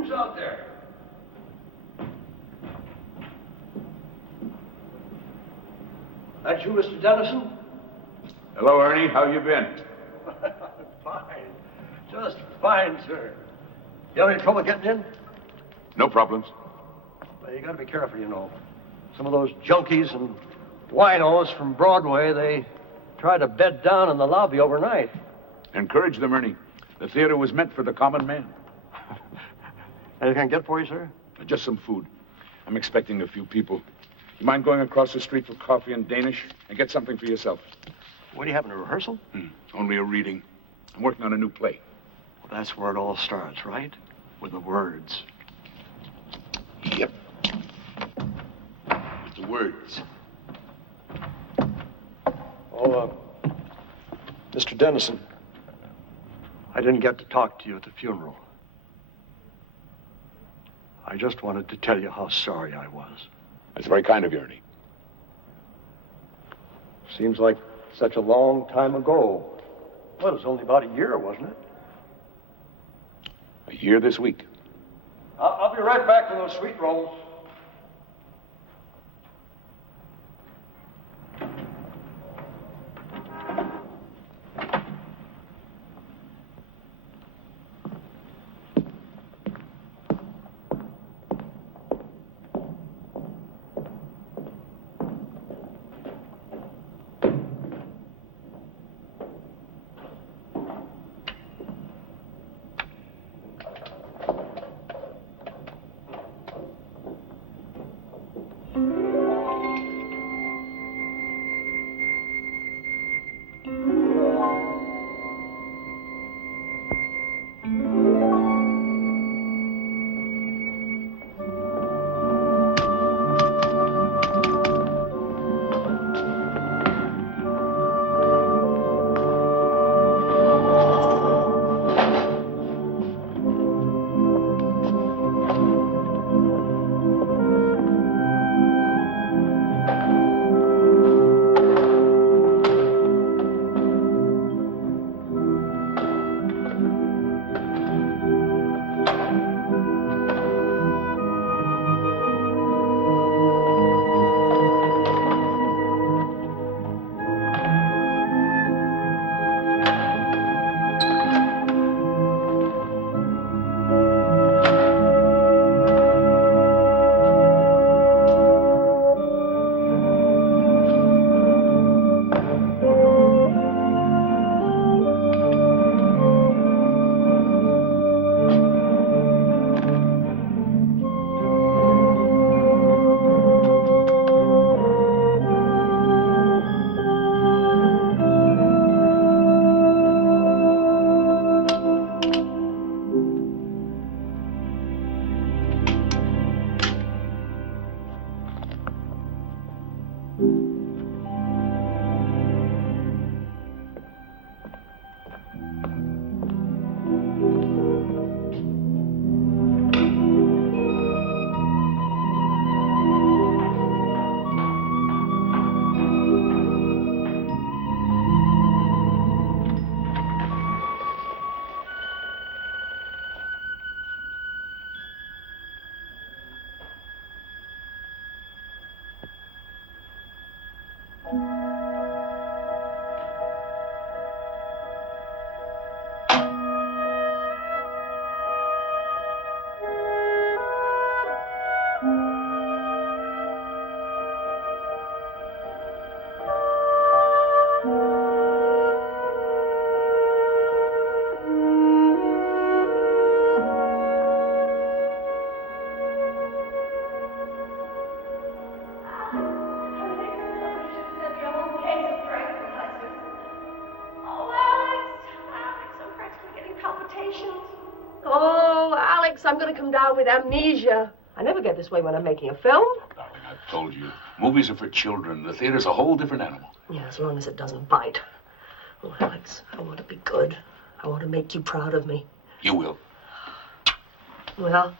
Who's out there? That's you, Mr. Dennison? Hello, Ernie. How you been? Fine. Just fine, sir. You have any trouble getting in? No problems. Well, you gotta be careful, you know. Some of those junkies and winos from Broadway, they try to bed down in the lobby overnight. Encourage them, Ernie. The theater was meant for the common man. Anything I can get for you, sir? Just some food. I'm expecting a few people. You mind going across the street for coffee and Danish and get something for yourself? What, do you having a rehearsal? Only a reading. I'm working on a new play. Well, that's where it all starts, right? With the words. Yep. With the words. Oh, Mr. Dennison, I didn't get to talk to you at the funeral. I just wanted to tell you how sorry I was. That's very kind of you, Ernie. Seems like such a long time ago. Well, it was only about a year, wasn't it? A year this week. I'll be right back to those sweet rolls. Oh, Alex, I'm going to come down with amnesia. I never get this way when I'm making a film. Darling, I've told you. Movies are for children. The theater's a whole different animal. Yeah, as long as it doesn't bite. Oh, Alex, I want to be good. I want to make you proud of me. You will. Well,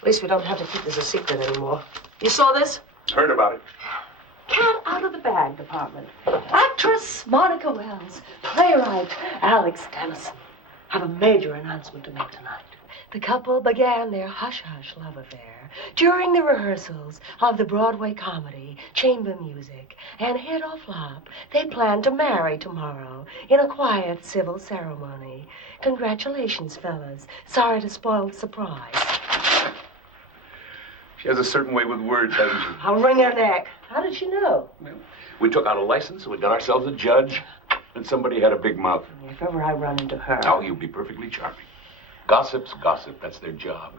at least we don't have to keep this a secret anymore. You saw this? Heard about it. Cat out of the bag department. Actress Monica Wells. Playwright Alex Dennison. have a major announcement to make tonight. The couple began their hush-hush love affair during the rehearsals of the Broadway comedy, Chamber Music, and hit or flop, they plan to marry tomorrow in a quiet civil ceremony. Congratulations, fellas. Sorry to spoil the surprise. She has a certain way with words, hasn't she? I'll wring her neck. How did she know? Well, we took out a license, we got ourselves a judge, and somebody had a big mouth. If ever I run into her... Oh, you'll be perfectly charming. Gossip's gossip. That's their job.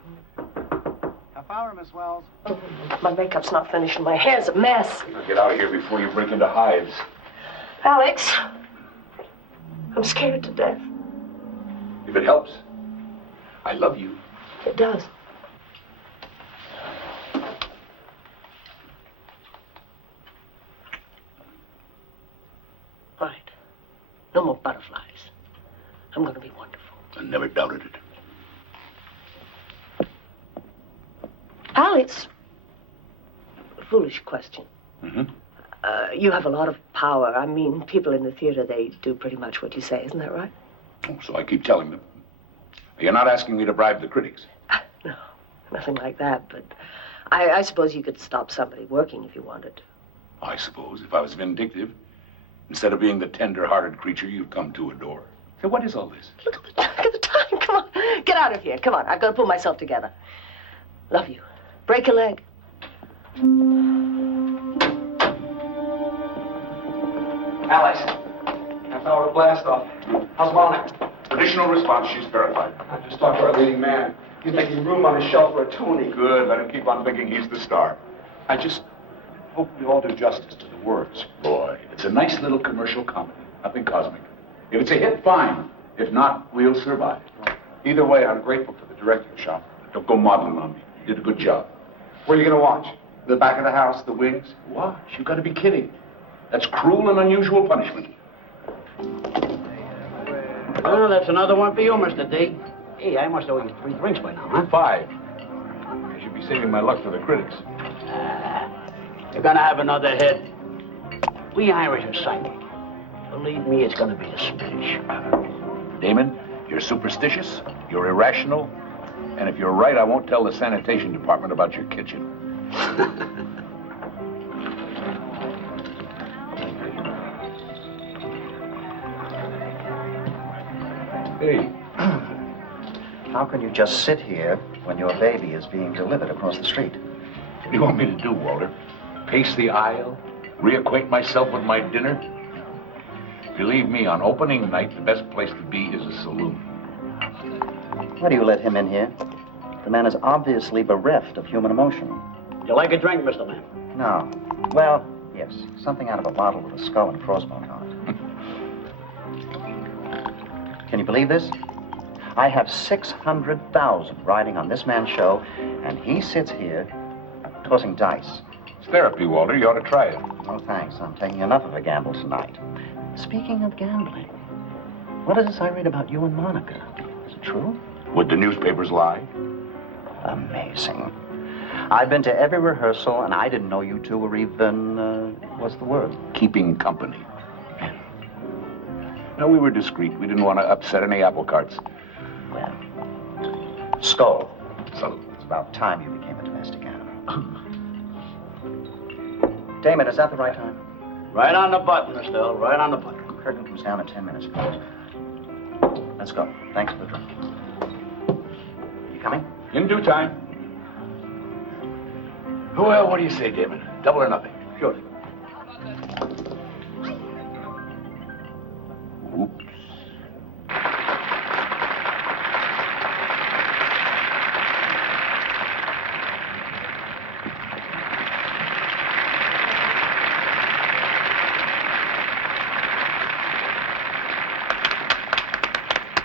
Half hour, Miss Wells. Oh, my makeup's not finished and my hair's a mess. Now get out of here before you break into hives. Alex, I'm scared to death. If it helps, I love you. It does. Right. No more butterflies. I'm going to be wonderful. I never doubted it. Alex, a foolish question. Mm-hmm. You have a lot of power. I mean, people in the theater, they do pretty much what you say. Isn't that right? Oh, so I keep telling them. You're not asking me to bribe the critics. No, nothing like that. But I suppose you could stop somebody working if you wanted. I suppose, if I was vindictive, instead of being the tender-hearted creature you've come to adore. So what is all this? Look at the time. Come on. Get out of here. Come on. I've got to pull myself together. Love you. Break a leg. Alex, half hour to blast off. How's Monica? Traditional response, she's verified. I just talked to our leading man. He's making room on his shelf for a Tony. Good, let him keep on thinking he's the star. I just hope we all do justice to the words. Boy, it's a nice little commercial comedy. Nothing cosmic. If it's a hit, fine. If not, we'll survive. Either way, I'm grateful for the directing shop. Don't go modeling on me. You did a good job. Where are you going to watch? The back of the house, the wings? Watch, you gotta be kidding. That's cruel and unusual punishment. Well, that's another one for you, Mr. D. Hey, I must owe you 3 drinks by now, huh? 5. I should be saving my luck for the critics. You're gonna have another hit. We Irish are psychic. Believe me, it's gonna be a smash. Damon, you're superstitious, you're irrational, and if you're right, I won't tell the sanitation department about your kitchen. Hey. How can you just sit here when your baby is being delivered across the street? What do you want me to do, Walter? Pace the aisle? Reacquaint myself with my dinner? Believe me, on opening night, the best place to be is a saloon. Why do you let him in here? The man is obviously bereft of human emotion. You like a drink, Mr. Man? No. Well, yes. Something out of a bottle with a skull and crossbones on it. Can you believe this? I have 600,000 riding on this man's show, and he sits here tossing dice. It's therapy, Walter. You ought to try it. No, thanks. I'm taking enough of a gamble tonight. Speaking of gambling, what is this I read about you and Monica? Is it true? Would the newspapers lie? Amazing. I've been to every rehearsal, and I didn't know you two were even, what's the word? Keeping company. No, we were discreet. We didn't want to upset any apple carts. Well, skull. So, It's about time you became a domestic animal. Damon, is that the right time? Right on the button, Mr. Earl. Right on the button. Curtain comes down in 10 minutes, please. Let's go. Thanks for the drink. You coming? in due time. Well, what do you say, Damon? Double or nothing? Sure. Oops.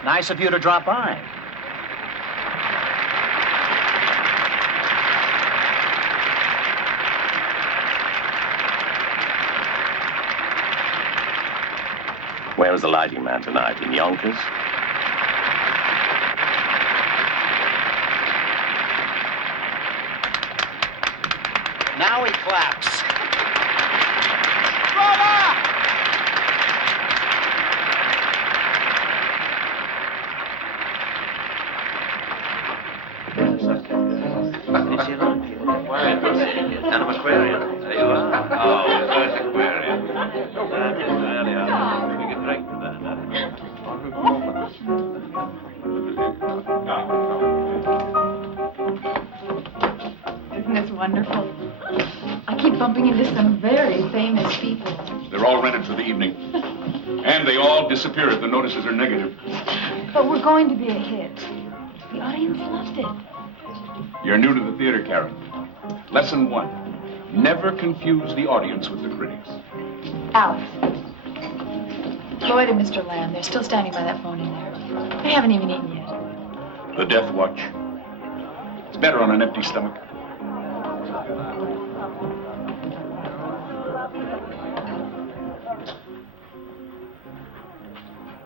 Nice of you to drop by. Where is the lighting man tonight? In Yonkers? Now he claps. Son of Aquarian. There you are. Oh, first Aquarian. That is really a... We can drink to that, Isn't this wonderful? I keep bumping into some very famous people. They're all rented for the evening. And they all disappear if the notices are negative. But we're going to be a hit. The audience loved it. You're new to the theater, Karen. Lesson 1. Never confuse the audience with the critics. Alex. Lloyd and Mr. Lamb, they're still standing by that phone in there. They haven't even eaten yet. The Death Watch. It's better on an empty stomach.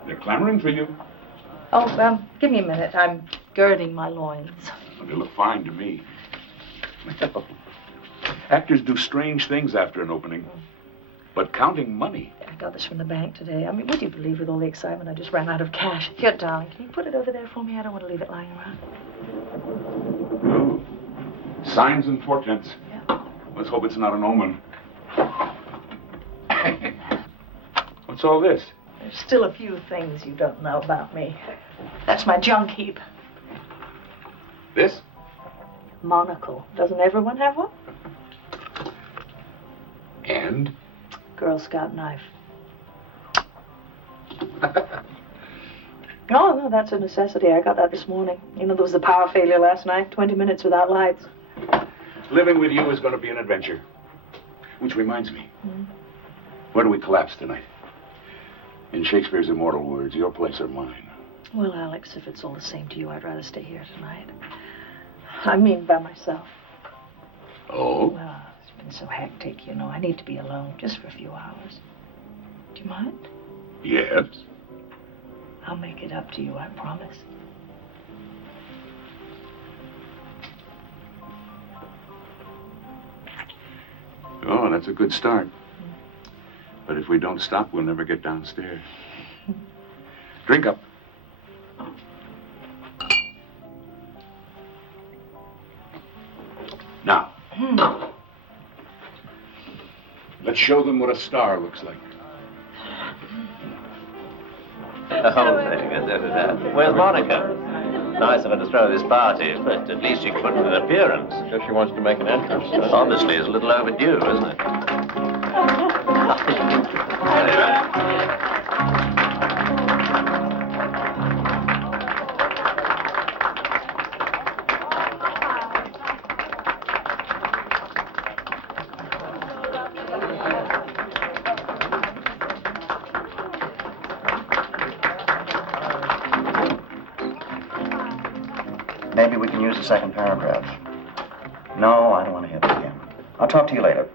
They're clamoring for you. Oh, give me a minute. I'm girding my loins. Well, they look fine to me. Actors do strange things after an opening. But counting money. I got this from the bank today. I mean, would you believe with all the excitement I just ran out of cash? Here, darling, can you put it over there for me? I don't want to leave it lying around. Ooh. Signs and portents. Yeah. Let's hope it's not an omen. What's all this? There's still a few things you don't know about me. That's my junk heap. This? Monocle. Doesn't everyone have one? And? Girl Scout knife. No, that's a necessity. I got that this morning. You know, there was the power failure last night. 20 minutes without lights. Living with you is going to be an adventure. Which reminds me. Where do we collapse tonight? In Shakespeare's immortal words, your place or mine. Well, Alex, if it's all the same to you, I'd rather stay here tonight. I mean, by myself. Oh? Well, it's been so hectic, you know. I need to be alone just for a few hours. Do you mind? Yes. I'll make it up to you, I promise. Oh, that's a good start. But if we don't stop, we'll never get downstairs. Drink up. Now, let's show them what a star looks like. Oh, where's Monica? Nice of her to throw this party, but at least she can put in an appearance. Guess she wants to make an entrance. Honestly, it's a little overdue, isn't it? Maybe we can use the second paragraph. No, I don't want to hear that again. I'll talk to you later.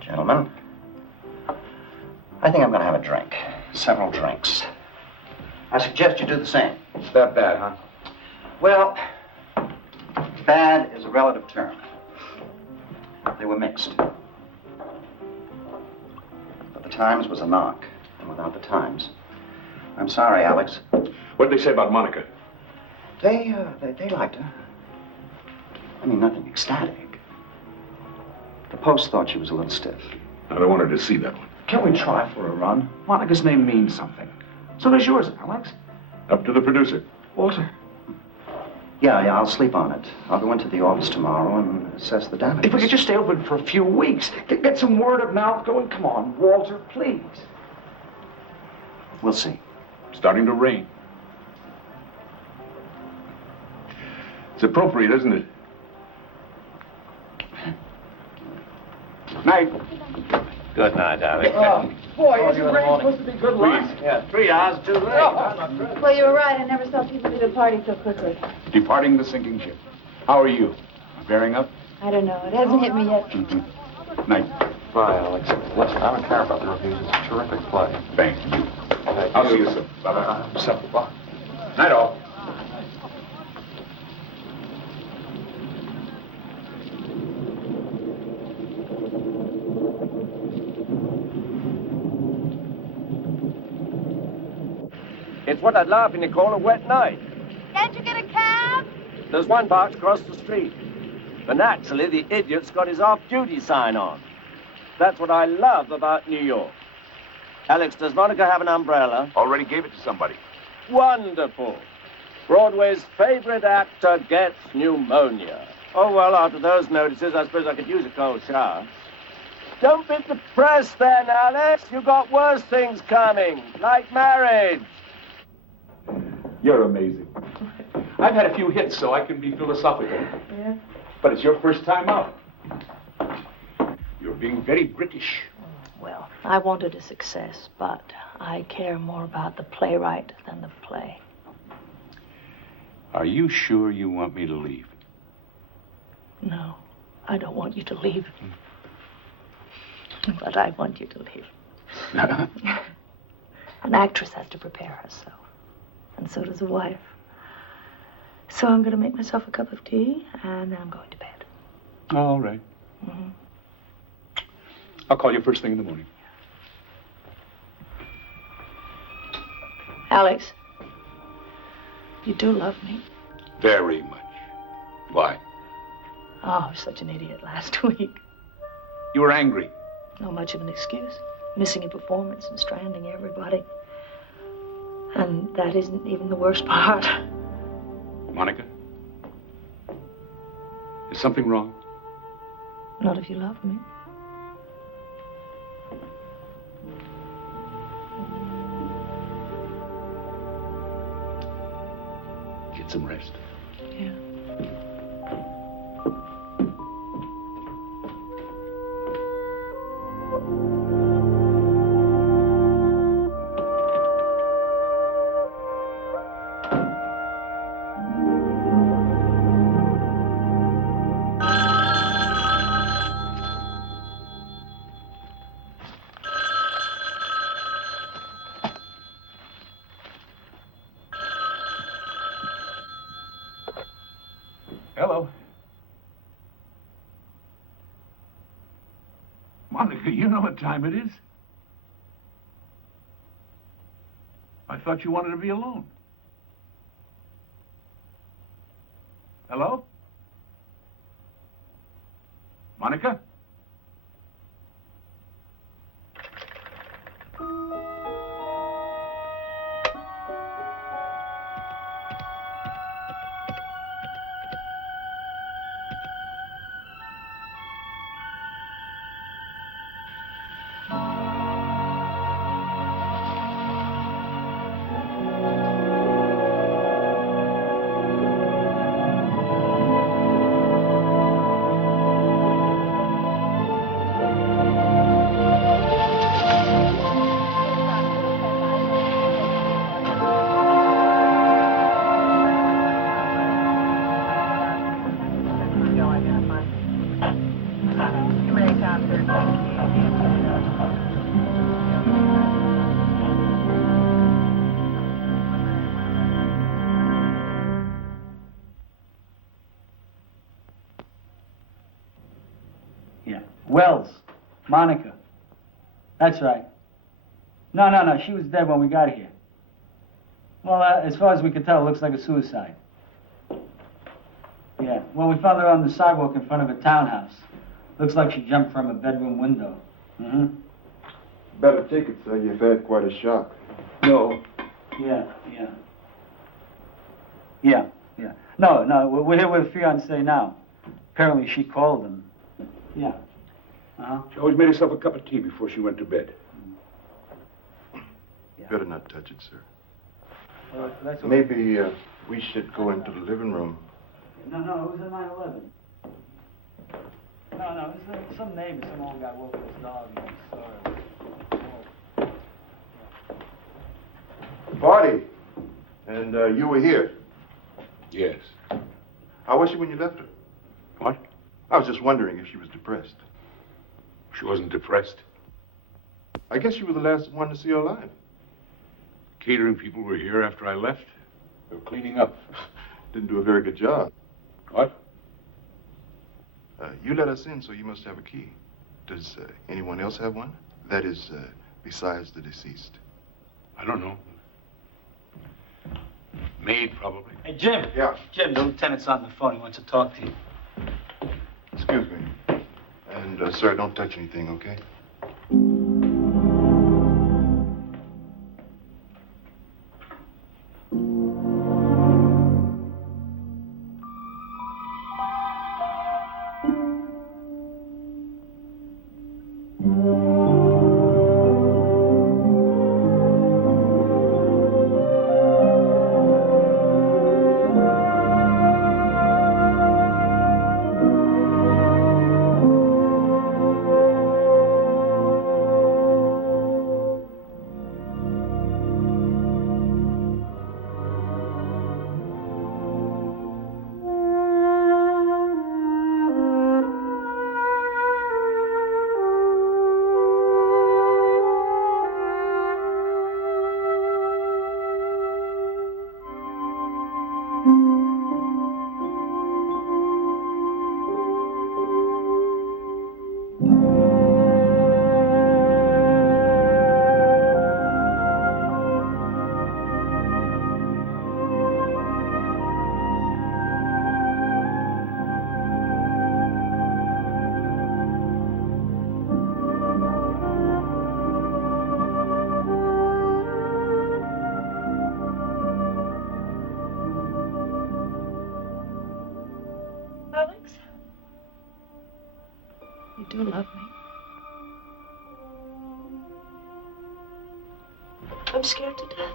Gentlemen, I think I'm going to have a drink. Several drinks. I suggest you do the same. It's that bad, huh? Well, bad is a relative term. They were mixed. But the Times was a knock, and without the Times... I'm sorry, Alex. What did they say about Monica? They liked her. I mean, nothing ecstatic. The Post thought she was a little stiff. I don't want her to see that one. Can we try for a run? Monica's name means something. So does yours, Alex. Up to the producer. Walter. Yeah, I'll sleep on it. I'll go into the office tomorrow and assess the damage. If we could just stay open for a few weeks, get some word of mouth going. Come on, Walter, please. We'll see. Starting to rain. It's appropriate, isn't it? Night. Good night, Alex. Boy, isn't rain supposed to be good luck? Yeah, 3 hours too late. Well, you were right. I never saw people leave a party so quickly. Departing the sinking ship. How are you? Bearing up? I don't know. It hasn't hit me yet. Night. Bye, Alex. Listen, I don't care about the reviews. It's a terrific play. Thank you. I'll see you soon. Bye-bye. Supper. Night all. It's what I'd laughingly call a wet night. Can't you get a cab? There's one box across the street. But naturally, the idiot's got his off-duty sign on. That's what I love about New York. Alex, does Monica have an umbrella? Already gave it to somebody. Wonderful. Broadway's favorite actor gets pneumonia. Oh, well, after those notices, I suppose I could use a cold shower. Don't be depressed then, Alex. You've got worse things coming, like marriage. You're amazing. I've had a few hits, so I can be philosophical. Yeah? But it's your first time out. You're being very British. Well, I wanted a success, but I care more about the playwright than the play. Are you sure you want me to leave? No, I don't want you to leave. But I want you to leave. An actress has to prepare herself. And so does a wife. So I'm going to make myself a cup of tea, and then I'm going to bed. All right. Mm-hmm. I'll call you first thing in the morning. Alex, you do love me. Very much. Why? Oh, I was such an idiot last week. You were angry. Not much of an excuse. Missing a performance and stranding everybody. And that isn't even the worst part. Monica? Is something wrong? Not if you love me. Get some rest. Yeah. Hello. Monica, you know what time it is. I thought you wanted to be alone. Hello? Monica? Wells. Monica. That's right. No. She was dead when we got here. Well, as far as we can tell, it looks like a suicide. Yeah. Well, we found her on the sidewalk in front of a townhouse. Looks like she jumped from a bedroom window. Mm-hmm. Better take it, sir. You've had quite a shock. No. Yeah. No, we're here with a fiancé now. Apparently she called him. Yeah. Uh-huh. She always made herself a cup of tea before she went to bed. Yeah. Better not touch it, sir. That's Maybe we should go into the living room. No, it was a 9/11. No, it was some neighbor, some old guy woke up his dog and he saw her. Party. And you were here. Yes. How was she when you left her? What? I was just wondering if she was depressed. She wasn't depressed. I guess you were the last one to see her alive. Catering people were here after I left. They were cleaning up. Didn't do a very good job. What? You let us in, so you must have a key. Does anyone else have one? That is, besides the deceased. I don't know. Maid, probably. Hey, Jim. Yeah. Jim, the lieutenant's on the phone. He wants to talk to you. Excuse me. And, sir, don't touch anything, okay? Alex? You do love me. I'm scared to death.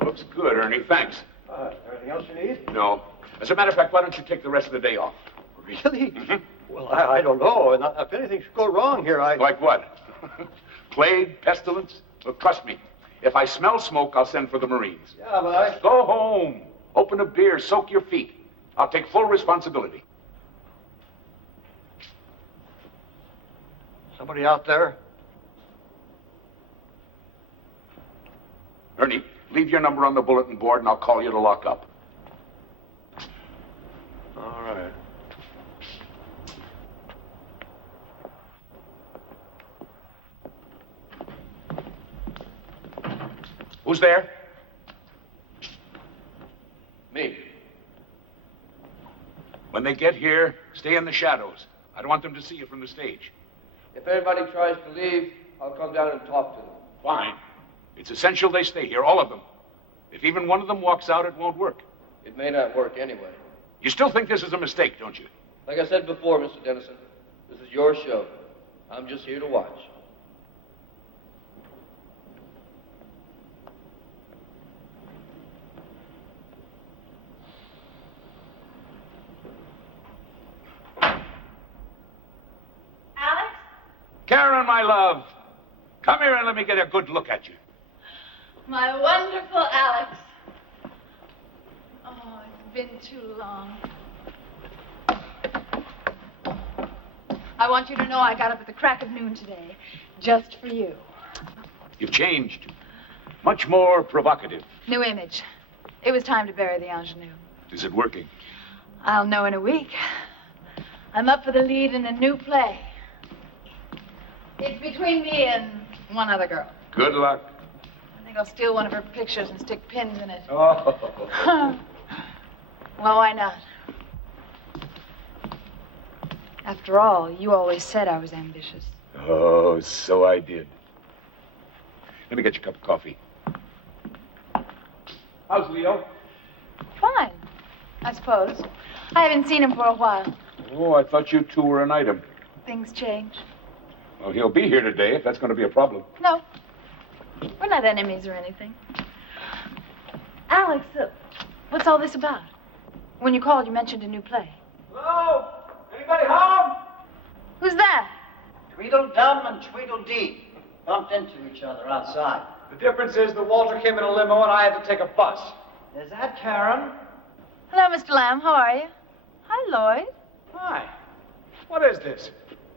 Looks good, Ernie. Thanks. Anything else you need? No. As a matter of fact, why don't you take the rest of the day off? Really? Well, I don't know. And if anything should go wrong here, Like what? Plague, pestilence? Look, trust me. If I smell smoke, I'll send for the Marines. Yeah, but Go home. Open a beer. Soak your feet. I'll take full responsibility. Somebody out there? Ernie, leave your number on the bulletin board and I'll call you to lock up. All right. Who's there? Me. When they get here, stay in the shadows. I don't want them to see you from the stage. If anybody tries to leave, I'll come down and talk to them. Fine. It's essential they stay here, all of them. If even one of them walks out, it won't work. It may not work anyway. You still think this is a mistake, don't you? Like I said before, Mr. Dennison, this is your show. I'm just here to watch. Alex? Karen, my love, come here and let me get a good look at you. My wonderful Alex. Oh, it's been too long. I want you to know I got up at the crack of noon today, just for you. You've changed. Much more provocative. New image. It was time to bury the ingenue. Is it working? I'll know in a week. I'm up for the lead in a new play. It's between me and one other girl. Good luck. I think I'll steal one of her pictures and stick pins in it. Oh. Well, why not? After all, you always said I was ambitious. Oh, so I did. Let me get you a cup of coffee. How's Leo? Fine, I suppose. I haven't seen him for a while. Oh, I thought you two were an item. Things change. Well, he'll be here today if that's going to be a problem. No, we're not enemies or anything. Alex, what's all this about? When you called, you mentioned a new play. Hello? Anybody home? Who's that? Tweedledum and Tweedledee bumped into each other outside. The difference is that Walter came in a limo and I had to take a bus. Is that Karen? Hello, Mr. Lamb. How are you? Hi, Lloyd. Hi. What is this?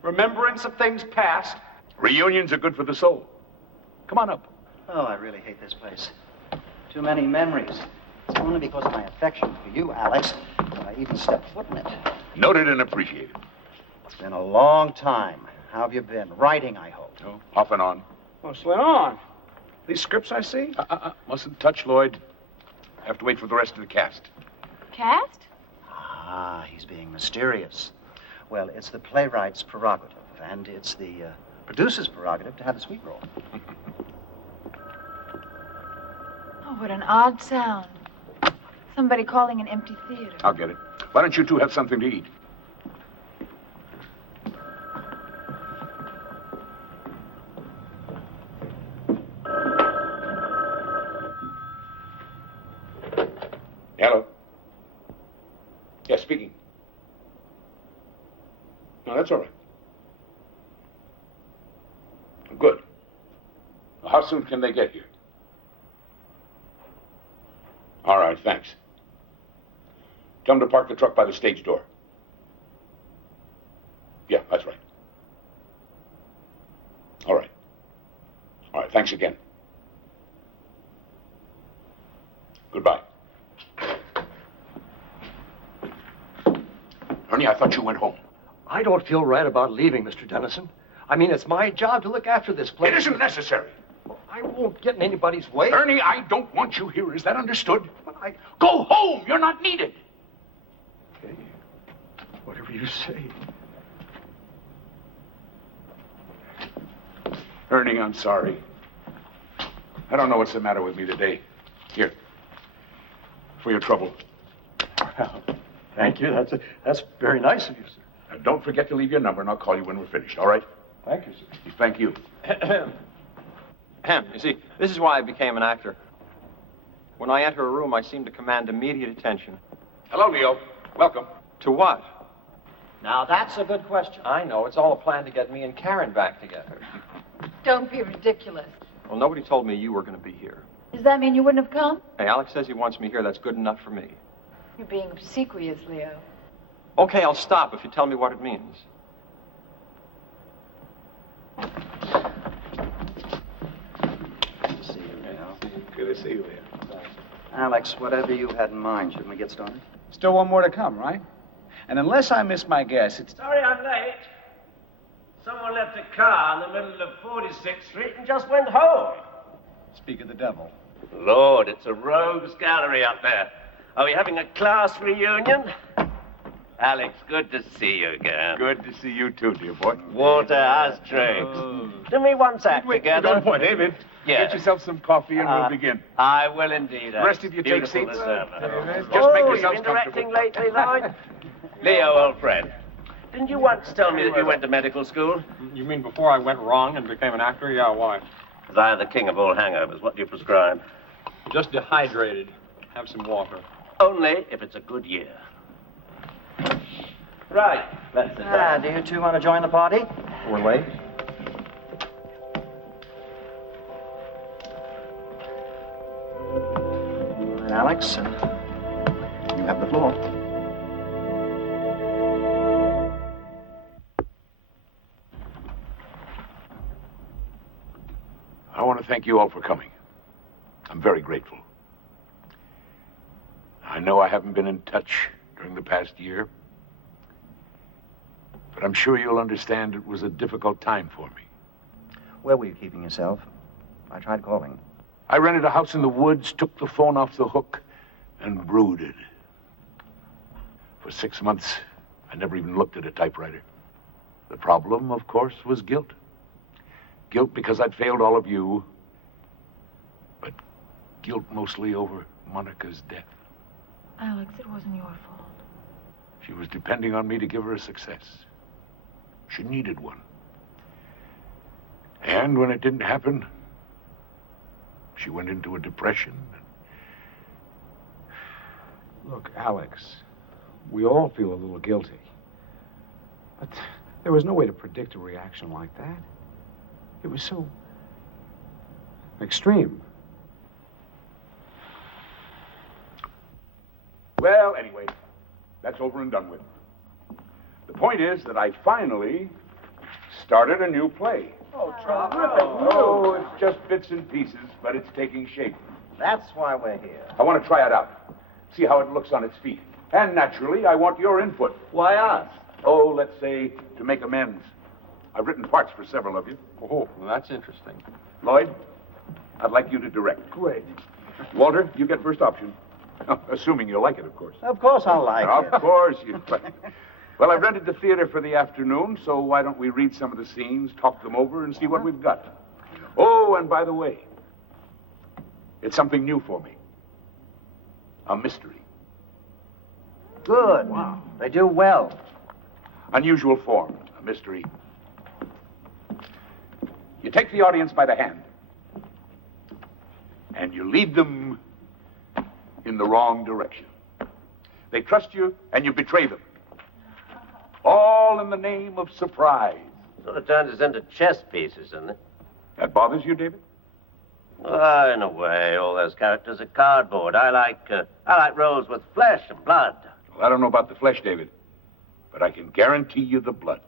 Remembrance of things past? Reunions are good for the soul. Come on up. Oh, I really hate this place. Too many memories. It's only because of my affection for you, Alex, that I even stepped foot in it. Noted and appreciated. It's been a long time. How have you been? Writing, I hope. Oh, off and on. What's going on? These scripts I see? Mustn't touch, Lloyd. Have to wait for the rest of the cast. Cast? Ah, he's being mysterious. Well, it's the playwright's prerogative, and it's the producer's prerogative to have the sweet roll. Oh, what an odd sound. Somebody calling an empty theater. I'll get it. Why don't you two have something to eat? Hello? Yes, speaking. No, that's all right. Good. Well, how soon can they get here? All right, thanks. Tell them to park the truck by the stage door. Yeah, that's right. All right. All right, thanks again. Goodbye. Ernie, I thought you went home. I don't feel right about leaving, Mr. Dennison. I mean, it's my job to look after this place. It isn't necessary. I won't get in anybody's way. Ernie, I don't want you here. Is that understood? Go home. You're not needed. Okay. Whatever you say. Ernie, I'm sorry. I don't know what's the matter with me today. Here. For your trouble. Well, thank you. That's very nice of you, sir. Now, don't forget to leave your number, and I'll call you when we're finished, all right? Thank you, sir. Thank you. You see, this is why I became an actor. When I enter a room, I seem to command immediate attention. Hello, Leo. Welcome. To what? Now, that's a good question. I know. It's all a plan to get me and Karen back together. Don't be ridiculous. Well, nobody told me you were going to be here. Does that mean you wouldn't have come? Hey, Alex says he wants me here. That's good enough for me. You're being obsequious, Leo. Okay, I'll stop if you tell me what it means. Good to see you, Leo. Good to see you, Leo. Alex, whatever you had in mind, shouldn't we get started? Still one more to come, right? And unless I miss my guess, it's... Sorry I'm late. Someone left a car in the middle of 46th Street and just went home. Speak of the devil. Lord, it's a rogues gallery up there. Are we having a class reunion? Alex, good to see you again. Good to see you too, dear boy. Walter, how's tricks? Do me one act together. One more, David. Yeah. Get yourself some coffee and we'll begin. I will indeed. The rest of you take Beautiful seats. Just Just make you've yourselves been directing comfortable. lately, Lloyd? Leo, old friend. Didn't you once tell me that you went to medical school? You mean before I went wrong and became an actor? Yeah, why? Because I am the king of all hangovers. What do you prescribe? Just dehydrated. Have some water. Only if it's a good year. Right. That's it. Do you two want to join the party? We're late. All right, Alex, you have the floor. I want to thank you all for coming. I'm very grateful. I know I haven't been in touch during the past year, but I'm sure you'll understand it was a difficult time for me. Where were you keeping yourself? I tried calling. I rented a house in the woods, took the phone off the hook, and brooded. For 6 months, I never even looked at a typewriter. The problem, of course, was guilt. Guilt because I'd failed all of you, but guilt mostly over Monica's death. Alex, it wasn't your fault. She was depending on me to give her a success. She needed one. And when it didn't happen, She went into a depression. Look, Alex, we all feel a little guilty. But there was no way to predict a reaction like that. It was so extreme. Well, anyway, that's over and done with. The point is that I finally started a new play. Oh, Oh, it's just bits and pieces, but it's taking shape. That's why we're here. I want to try it out, see how it looks on its feet. And naturally, I want your input. Why us? Oh, let's say to make amends. I've written parts for several of you. Oh, well, that's interesting. Lloyd, I'd like you to direct. Great. Walter, you get first option. Assuming you like it, of course. Of course I'll like it. Of course you like it. Well, I've rented the theater for the afternoon, so why don't we read some of the scenes, talk them over, and see what we've got. Oh, and by the way, it's something new for me. A mystery. Good. Wow. They do well. Unusual form, a mystery. You take the audience by the hand, and you lead them in the wrong direction. They trust you, and you betray them. All in the name of surprise. Sort of turns us into chess pieces, doesn't it? That bothers you, David? Oh, in a way, all those characters are cardboard. I like roles with flesh and blood. Well, I don't know about the flesh, David, but I can guarantee you the blood.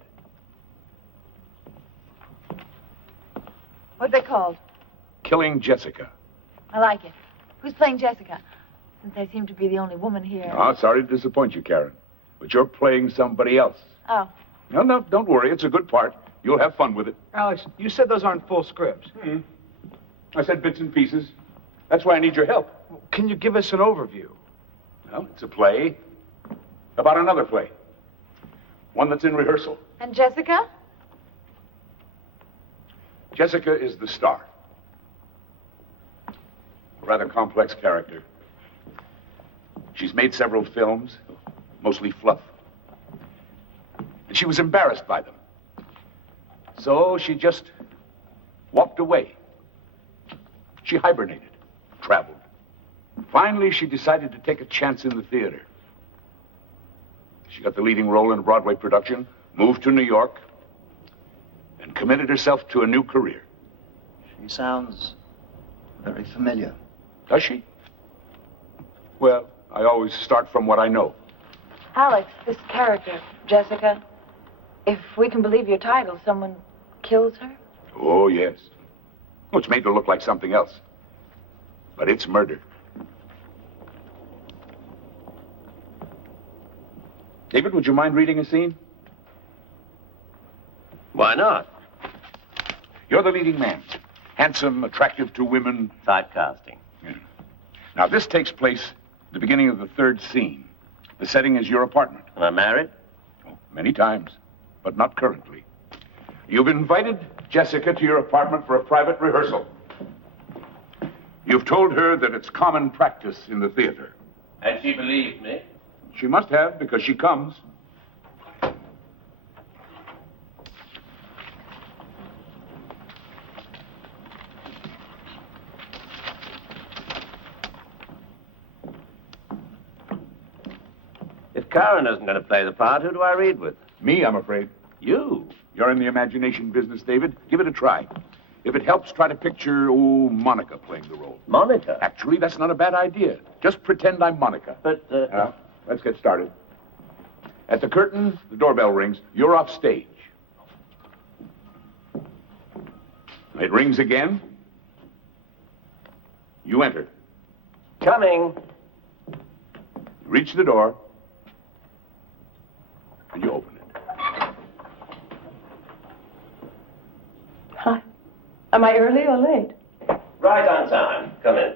What they called? Killing Jessica. I like it. Who's playing Jessica? Since I seem to be the only woman here. Oh, sorry to disappoint you, Karen, but you're playing somebody else. Oh. No, don't worry. It's a good part. You'll have fun with it. Alex, you said those aren't full scripts. I said bits and pieces. That's why I need your help. Can you give us an overview? Well, it's a play about another play. One that's in rehearsal. And Jessica? Jessica is the star. A rather complex character. She's made several films, mostly fluff. And she was embarrassed by them. So she just walked away. She hibernated, traveled. Finally, she decided to take a chance in the theater. She got the leading role in a Broadway production, moved to New York, and committed herself to a new career. She sounds very familiar. Does she? Well, I always start from what I know. Alex, this character, Jessica, if we can believe your title, someone kills her? Oh, yes. Well, it's made to look like something else. But it's murder. David, would you mind reading a scene? Why not? You're the leading man. Handsome, attractive to women. Typecasting. Yeah. Now, this takes place at the beginning of the third scene. The setting is your apartment. Am I married? Oh, many times, but not currently. You've invited Jessica to your apartment for a private rehearsal. You've told her that it's common practice in the theater. And she believed me? She must have, because she comes. If Karen isn't going to play the part, who do I read with? Me, I'm afraid. You? You're in the imagination business, David. Give it a try. If it helps, try to picture, Monica playing the role. Monica? Actually, that's not a bad idea. Just pretend I'm Monica. But, Now, let's get started. At the curtain, the doorbell rings. You're off stage. It rings again. You enter. Coming. You reach the door, and you open it. Hi. Am I early or late? Right on time. Come in.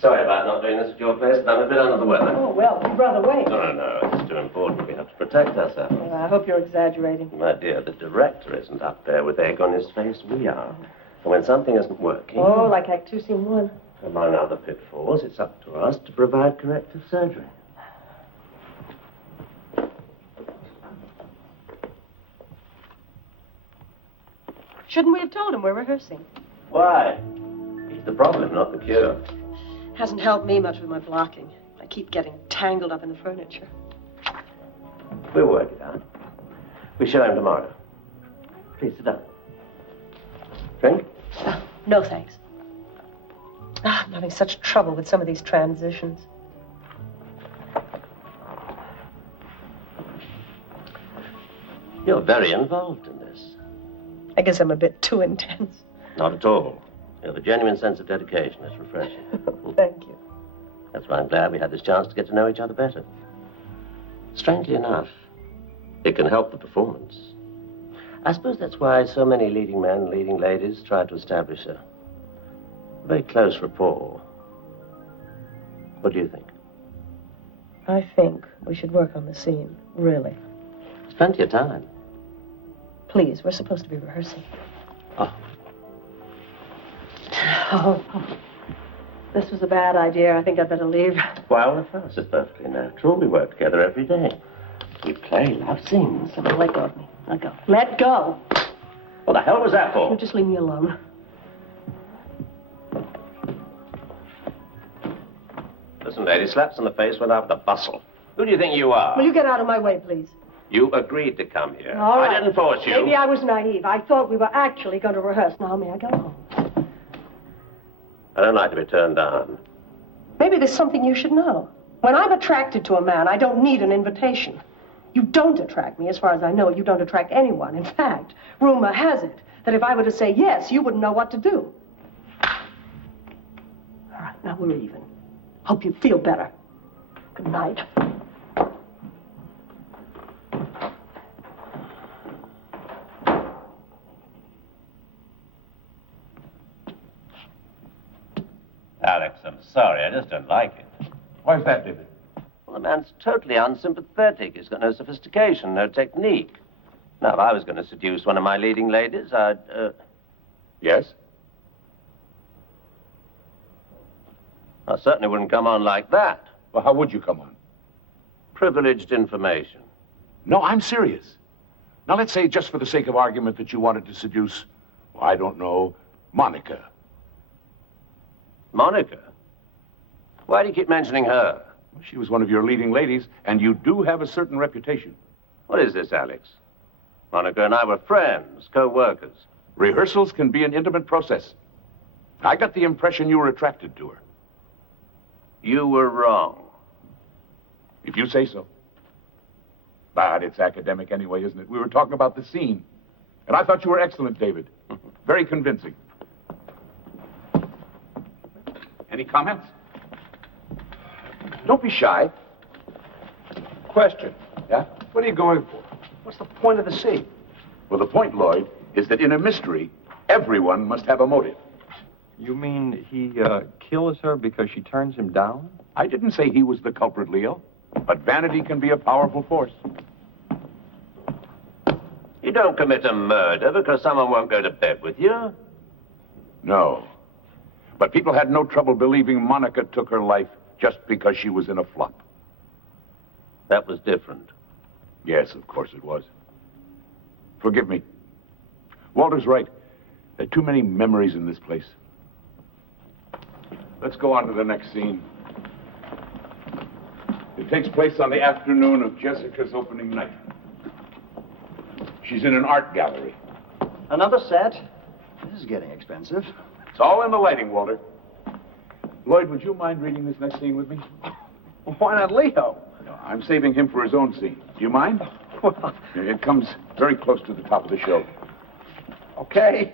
Sorry about not doing this at your place, but I'm a bit under the weather. Oh, well, you'd rather wait. No, it's too important. We have to protect ourselves. Well, I hope you're exaggerating. My dear, the director isn't up there with egg on his face. We are. And when something isn't working, Oh, like Act 2, Scene 1. among other pitfalls, it's up to us to provide corrective surgery. Shouldn't we have told him we're rehearsing? Why? He's the problem, not the cure. Hasn't helped me much with my blocking. I keep getting tangled up in the furniture. We'll work it out. We show him tomorrow. Please sit down. Drink? No, thanks. I'm having such trouble with some of these transitions. You're very involved in this. I guess I'm a bit too intense. Not at all. You have a genuine sense of dedication. It's refreshing. Thank you. That's why I'm glad we had this chance to get to know each other better. Strangely enough, it can help the performance. I suppose that's why so many leading men, leading ladies try to establish a very close rapport. What do you think? I think we should work on the scene, really. There's plenty of time. Please, we're supposed to be rehearsing. Oh. Oh, this was a bad idea. I think I'd better leave. Why, all of us is perfectly natural. We work together every day. We play love scenes. Let go of me. Let go. Let go. What the hell was that for? You just leave me alone. Listen, lady, slaps in the face without the bustle. Who do you think you are? Will you get out of my way, please? You agreed to come here. All right. I didn't force you. Maybe I was naive. I thought we were actually going to rehearse. Now, may I go home? I don't like to be turned down. Maybe there's something you should know. When I'm attracted to a man, I don't need an invitation. You don't attract me. As far as I know, you don't attract anyone. In fact, rumor has it that if I were to say yes, you wouldn't know what to do. All right, now we're even. Hope you feel better. Good night. Alex, I'm sorry. I just don't like it. Why is that, David? Well, the man's totally unsympathetic. He's got no sophistication, no technique. Now, if I was going to seduce one of my leading ladies, I'd, Yes? I certainly wouldn't come on like that. Well, how would you come on? Privileged information. No, I'm serious. Now, let's say, just for the sake of argument, that you wanted to seduce, well, I don't know, Monica. Monica? Why do you keep mentioning her? Well, she was one of your leading ladies, and you do have a certain reputation. What is this, Alex? Monica and I were friends, co-workers. Rehearsals can be an intimate process. I got the impression you were attracted to her. You were wrong. If you say so. But it's academic anyway, isn't it? We were talking about the scene. And I thought you were excellent, David. Very convincing. Any comments? Don't be shy. Question. Yeah? What are you going for? What's the point of the scene? Well, the point, Lloyd, is that in a mystery, everyone must have a motive. You mean he kills her because she turns him down? I didn't say he was the culprit, Leo. But vanity can be a powerful force. You don't commit a murder because someone won't go to bed with you. No. But people had no trouble believing Monica took her life just because she was in a flop. That was different. Yes, of course it was. Forgive me. Walter's right. There are too many memories in this place. Let's go on to the next scene. It takes place on the afternoon of Jessica's opening night. She's in an art gallery. Another set? This is getting expensive. It's all in the lighting, Walter. Lloyd, would you mind reading this next scene with me? Why not Leo? No, I'm saving him for his own scene. Do you mind? Well, It comes very close to the top of the show. okay.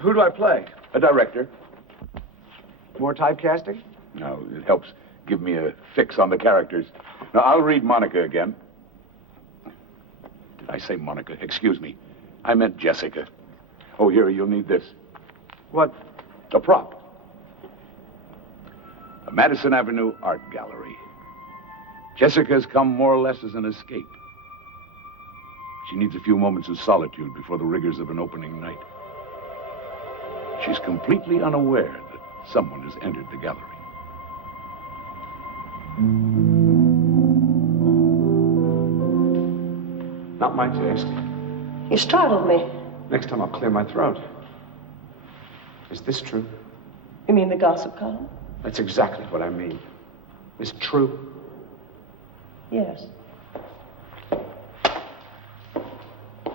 Who do I play? A director. More typecasting? No, it helps give me a fix on the characters. Now, I'll read Monica again. Did I say Monica? Excuse me. I meant Jessica. Oh, here, you'll need this. What? A prop. A Madison Avenue art gallery. Jessica's come more or less as an escape. She needs a few moments of solitude before the rigors of an opening night. She's completely unaware that someone has entered the gallery. Not my taste. You startled me. Next time I'll clear my throat. Is this true? You mean the gossip column? That's exactly what I mean. Is it true? Yes.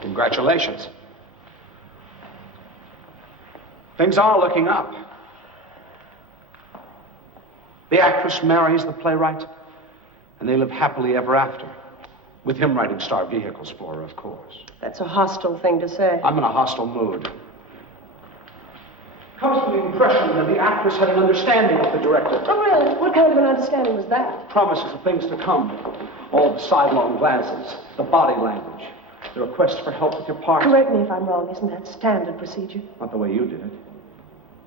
Congratulations. Things are looking up. The actress marries the playwright, and they live happily ever after. With him writing star vehicles for her, of course. That's a hostile thing to say. I'm in a hostile mood. Comes from the impression that the actress had an understanding with the director. Oh, really? What kind of an understanding was that? Promises of things to come. All the sidelong glances, the body language, the request for help with your part. Correct me if I'm wrong. Isn't that standard procedure? Not the way you did it.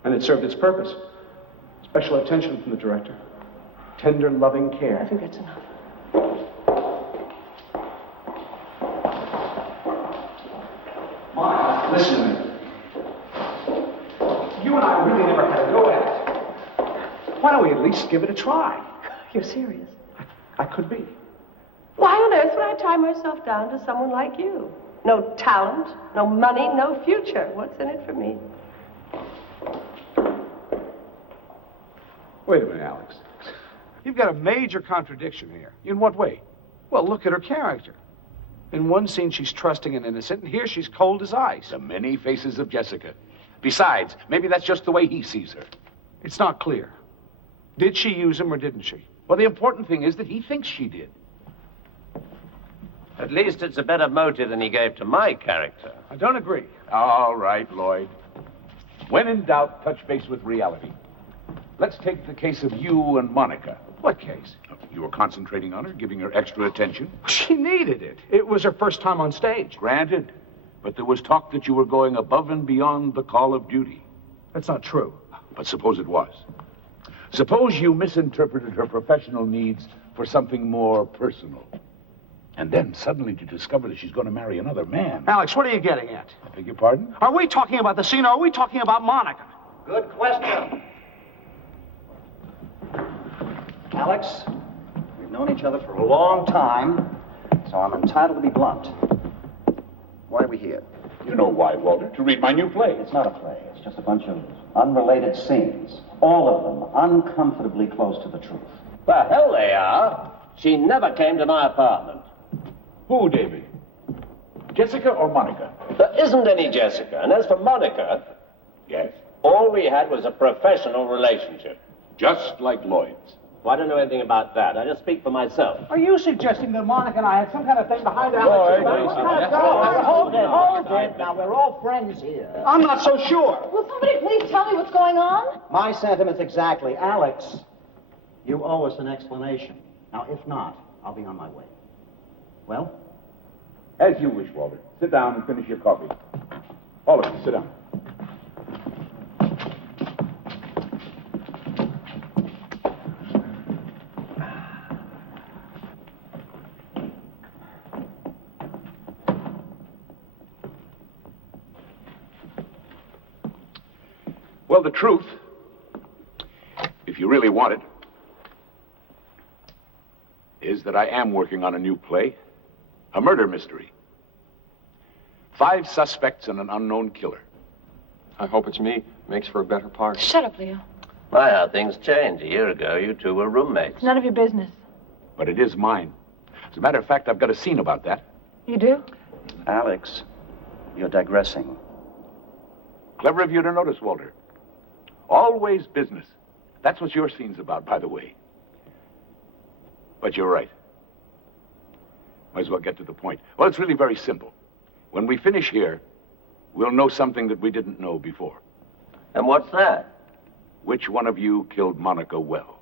And it served its purpose. Special attention from the director. Tender, loving care. I think that's enough. Mom, listen to me. You and I really never had a go at it. Why don't we at least give it a try? You're serious? I could be. Why on earth would I tie myself down to someone like you? No talent, no money, no future. What's in it for me? Wait a minute, Alex. You've got a major contradiction here. In what way? Well, look at her character. In one scene, she's trusting and innocent, and here she's cold as ice. The many faces of Jessica. Besides, maybe that's just the way he sees her. It's not clear. Did she use him or didn't she? Well, the important thing is that he thinks she did. At least it's a better motive than he gave to my character. I don't agree. All right, Lloyd. When in doubt, touch base with reality. Let's take the case of you and Monica. What case? You were concentrating on her, giving her extra attention. She needed it. It was her first time on stage. Granted. But there was talk that you were going above and beyond the call of duty. That's not true. But suppose it was. Suppose you misinterpreted her professional needs for something more personal. And then suddenly you discover that she's going to marry another man. Alex, what are you getting at? I beg your pardon? Are we talking about the scene or are we talking about Monica? Good question. Alex, we've known each other for a long time, so I'm entitled to be blunt. Why are we here? You know why, Walter. To read my new play. It's not a play. It's just a bunch of unrelated scenes. All of them uncomfortably close to the truth. The hell they are. She never came to my apartment. Who, David? Jessica or Monica? There isn't any Jessica. And as for Monica... Yes? All we had was a professional relationship. Just like Lloyd's. Well, I don't know anything about that. I just speak for myself. Are you suggesting that Monica and I had some kind of thing behind our Lloyd, Hold it. Now, we're all friends here. I'm not so sure. Will somebody please tell me what's going on? My sentiments exactly. Alex, you owe us an explanation. Now, if not, I'll be on my way. Well? As you wish, Walter. Sit down and finish your coffee. All of you, sit down. Well, the truth, if you really want it, is that I am working on a new play, a murder mystery. 5 suspects and an unknown killer. I hope it's me. Makes for a better part. Shut up, Leo. My, how things changed. A year ago, you two were roommates. It's none of your business. But it is mine. As a matter of fact, I've got a scene about that. You do? Alex, you're digressing. Clever of you to notice, Walter. Always business. That's what your scene's about, by the way. But you're right. Might as well get to the point. Well, it's really very simple. When we finish here, we'll know something that we didn't know before. And what's that? Which one of you killed Monica Wells?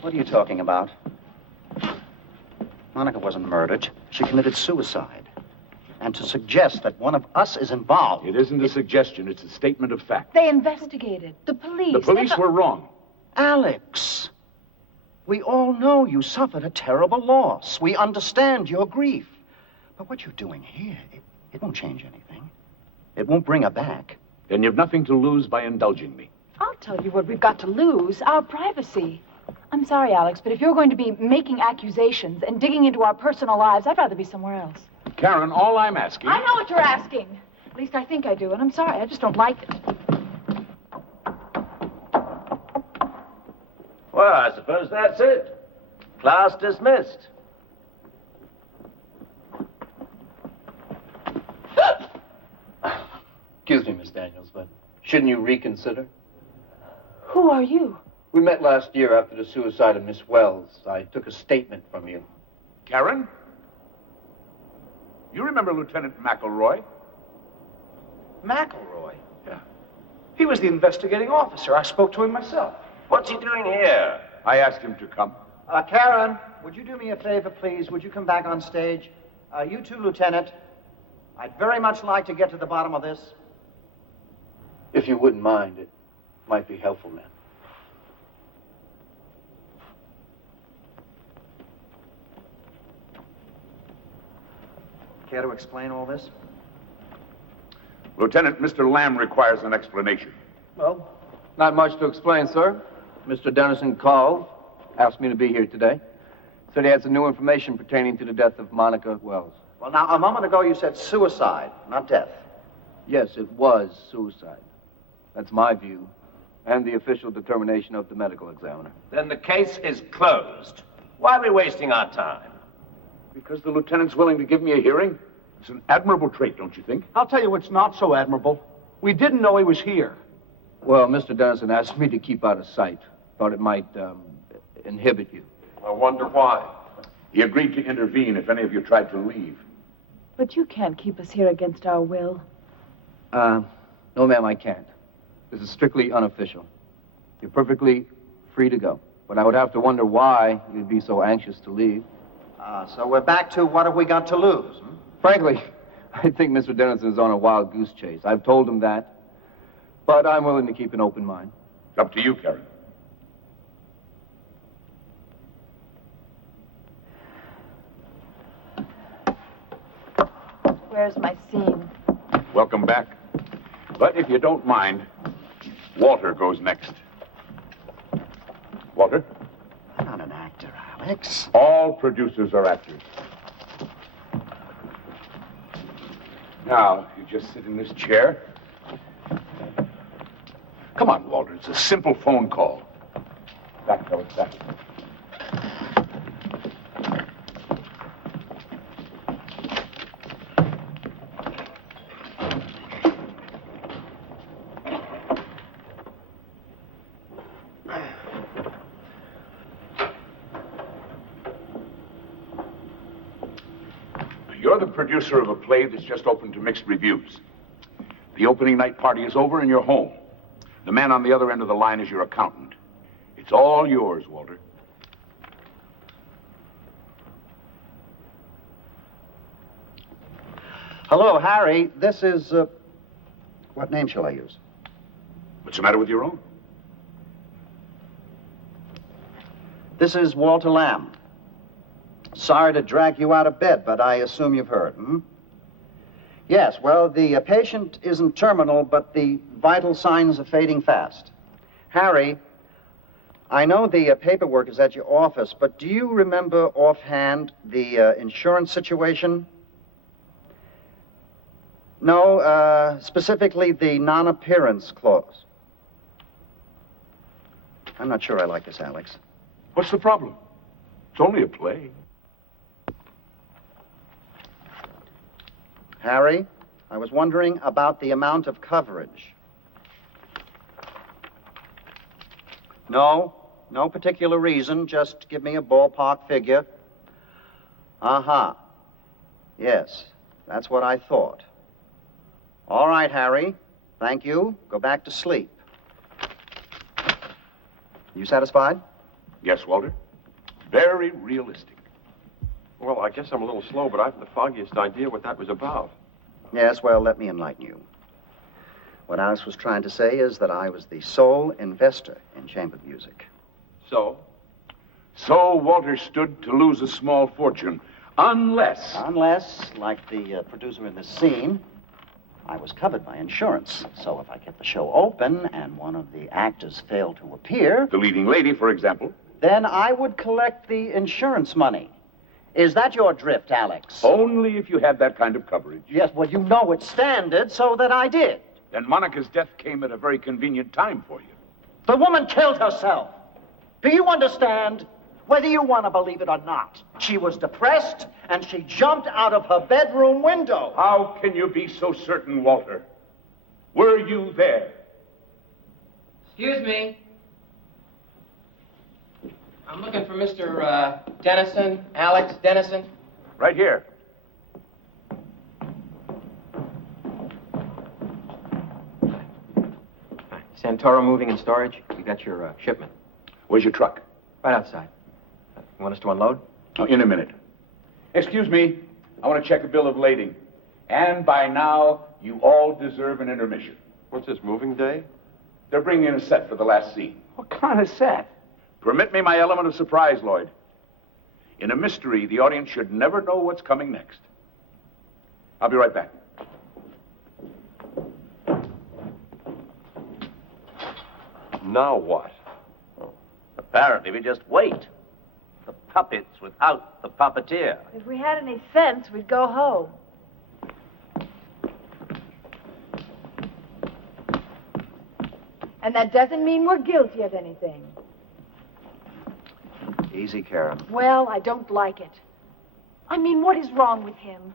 What are you talking about? Monica wasn't murdered. She committed suicide. And to suggest that one of us is involved... It isn't a suggestion, it's a statement of fact. They investigated. The police. The police were wrong. Alex, we all know you suffered a terrible loss. We understand your grief. But what you're doing here, it won't change anything. It won't bring her back. Then you've nothing to lose by indulging me. I'll tell you what we've got to lose, our privacy. I'm sorry, Alex, but if you're going to be making accusations and digging into our personal lives, I'd rather be somewhere else. Karen, all I'm asking... I know what you're asking. At least I think I do, and I'm sorry, I just don't like it. Well, I suppose that's it. Class dismissed. Excuse me, Miss Daniels, but shouldn't you reconsider? Who are you? We met last year after the suicide of Miss Wells. I took a statement from you. Karen? You remember Lieutenant McElroy? McElroy? Yeah. He was the investigating officer. I spoke to him myself. What's he doing here? I asked him to come. Karen, would you do me a favor, please? Would you come back on stage? You too, Lieutenant. I'd very much like to get to the bottom of this. If you wouldn't mind, it might be helpful, ma'am. Care to explain all this? Lieutenant, Mr. Lamb requires an explanation. Well, not much to explain, sir. Mr. Dennison called, asked me to be here today. Said he had some new information pertaining to the death of Monica Wells. Well, now, a moment ago you said suicide, not death. Yes, it was suicide. That's my view, and the official determination of the medical examiner. Then the case is closed. Why are we wasting our time? Because the lieutenant's willing to give me a hearing? It's an admirable trait, don't you think? I'll tell you what's not so admirable. We didn't know he was here. Well, Mr. Dennison asked me to keep out of sight. Thought it might inhibit you. I wonder why. He agreed to intervene if any of you tried to leave. But you can't keep us here against our will. No, ma'am, I can't. This is strictly unofficial. You're perfectly free to go. But I would have to wonder why you'd be so anxious to leave. So we're back to what have we got to lose? Frankly, I think Mr. Dennison is on a wild goose chase. I've told him that. But I'm willing to keep an open mind. It's up to you, Karen. Where's my scene? Welcome back. But if you don't mind, Walter goes next. Walter? I'm not an actor, Alex. All producers are actors. Now, you just sit in this chair. Come on, Walter. It's a simple phone call. Back, fellas, back. You're the producer of a play that's just opened to mixed reviews. The opening night party is over and you're home. The man on the other end of the line is your accountant. It's all yours, Walter. Hello, Harry. This is, what name shall I use? What's the matter with your own? This is Walter Lamb. Sorry to drag you out of bed, but I assume you've heard, Yes, well, the patient isn't terminal, but the vital signs are fading fast. Harry, I know the paperwork is at your office, but do you remember offhand the insurance situation? No, specifically the non-appearance clause. I'm not sure I like this, Alex. What's the problem? It's only a play. Harry, I was wondering about the amount of coverage. No particular reason. Just give me a ballpark figure. Uh-huh. Yes, that's what I thought. All right, Harry. Thank you. Go back to sleep. You satisfied? Yes, Walter. Very realistic. Well, I guess I'm a little slow, but I haven't the foggiest idea what that was about. Yes, well, let me enlighten you. What Alice was trying to say is that I was the sole investor in chamber music. So? So Walter stood to lose a small fortune Unless, like the producer in this scene, I was covered by insurance. So if I kept the show open and one of the actors failed to appear... The leading lady, for example. Then I would collect the insurance money. Is that your drift, Alex? Only if you had that kind of coverage. Yes, well, you know it's standard, so that I did. Then Monica's death came at a very convenient time for you. The woman killed herself. Do you understand? Whether you want to believe it or not, she was depressed, and she jumped out of her bedroom window. How can you be so certain, Walter? Were you there? Excuse me. I'm looking for Mr. Dennison, Alex Dennison. Right here. Santoro Moving and Storage. We got your shipment. Where's your truck? Right outside. You want us to unload? Oh, in a minute. Excuse me. I want to check a bill of lading. And by now, you all deserve an intermission. What's this, moving day? They're bringing in a set for the last scene. What kind of set? Permit me my element of surprise, Lloyd. In a mystery, the audience should never know what's coming next. I'll be right back. Now what? Apparently, we just wait. The puppets without the puppeteer. If we had any sense, we'd go home. And that doesn't mean we're guilty of anything. Easy, Karen. Well, I don't like it. I mean, what is wrong with him?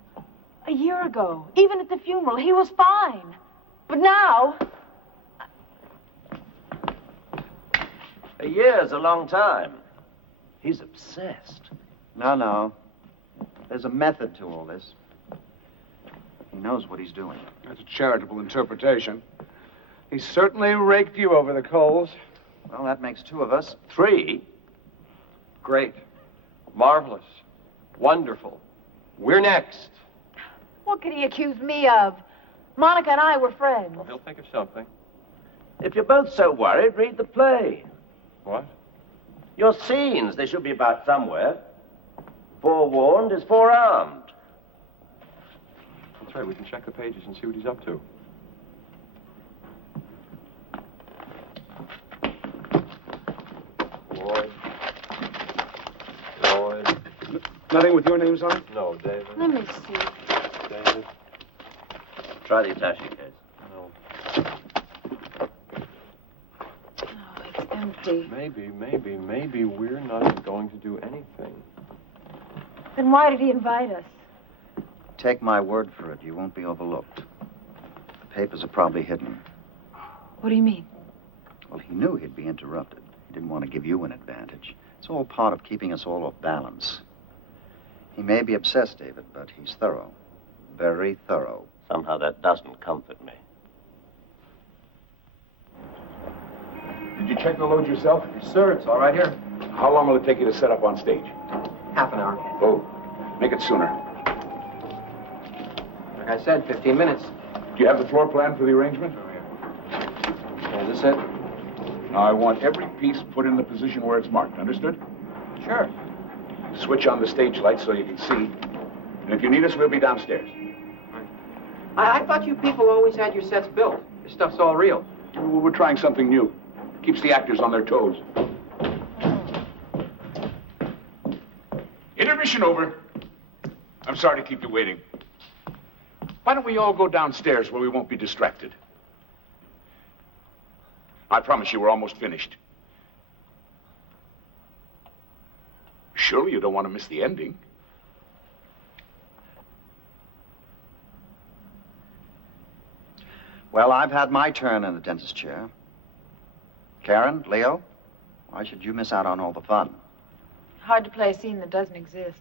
A year ago, even at the funeral, he was fine. But now... A year's a long time. He's obsessed. No. There's a method to all this. He knows what he's doing. That's a charitable interpretation. He certainly raked you over the coals. Well, that makes two of us. 3. Great. Marvelous. Wonderful. We're next. What could he accuse me of? Monica and I were friends. He'll think of something. If you're both so worried, read the play. What? Your scenes, they should be about somewhere. Forewarned is forearmed. That's right, we can check the pages and see what he's up to. Lloyd. Nothing with your names on it? No, David. Let me see. David. Try the attaché case. No. It's empty. Maybe we're not going to do anything. Then why did he invite us? Take my word for it, you won't be overlooked. The papers are probably hidden. What do you mean? Well, he knew he'd be interrupted. He didn't want to give you an advantage. It's all part of keeping us all off balance. He may be obsessed, David, but he's thorough. Very thorough. Somehow that doesn't comfort me. Did you check the load yourself? Yes, sir. It's all right here. How long will it take you to set up on stage? Half an hour. Oh, make it sooner. Like I said, 15 minutes. Do you have the floor plan for the arrangement? Is this it? Now, I want every piece put in the position where it's marked. Understood? Sure. Switch on the stage lights so you can see. And if you need us, we'll be downstairs. I thought you people always had your sets built. This stuff's all real. Well, we're trying something new. Keeps the actors on their toes. Intermission over. I'm sorry to keep you waiting. Why don't we all go downstairs where we won't be distracted? I promise you we're almost finished. Surely you don't want to miss the ending. Well, I've had my turn in the dentist chair. Karen, Leo, why should you miss out on all the fun? Hard to play a scene that doesn't exist.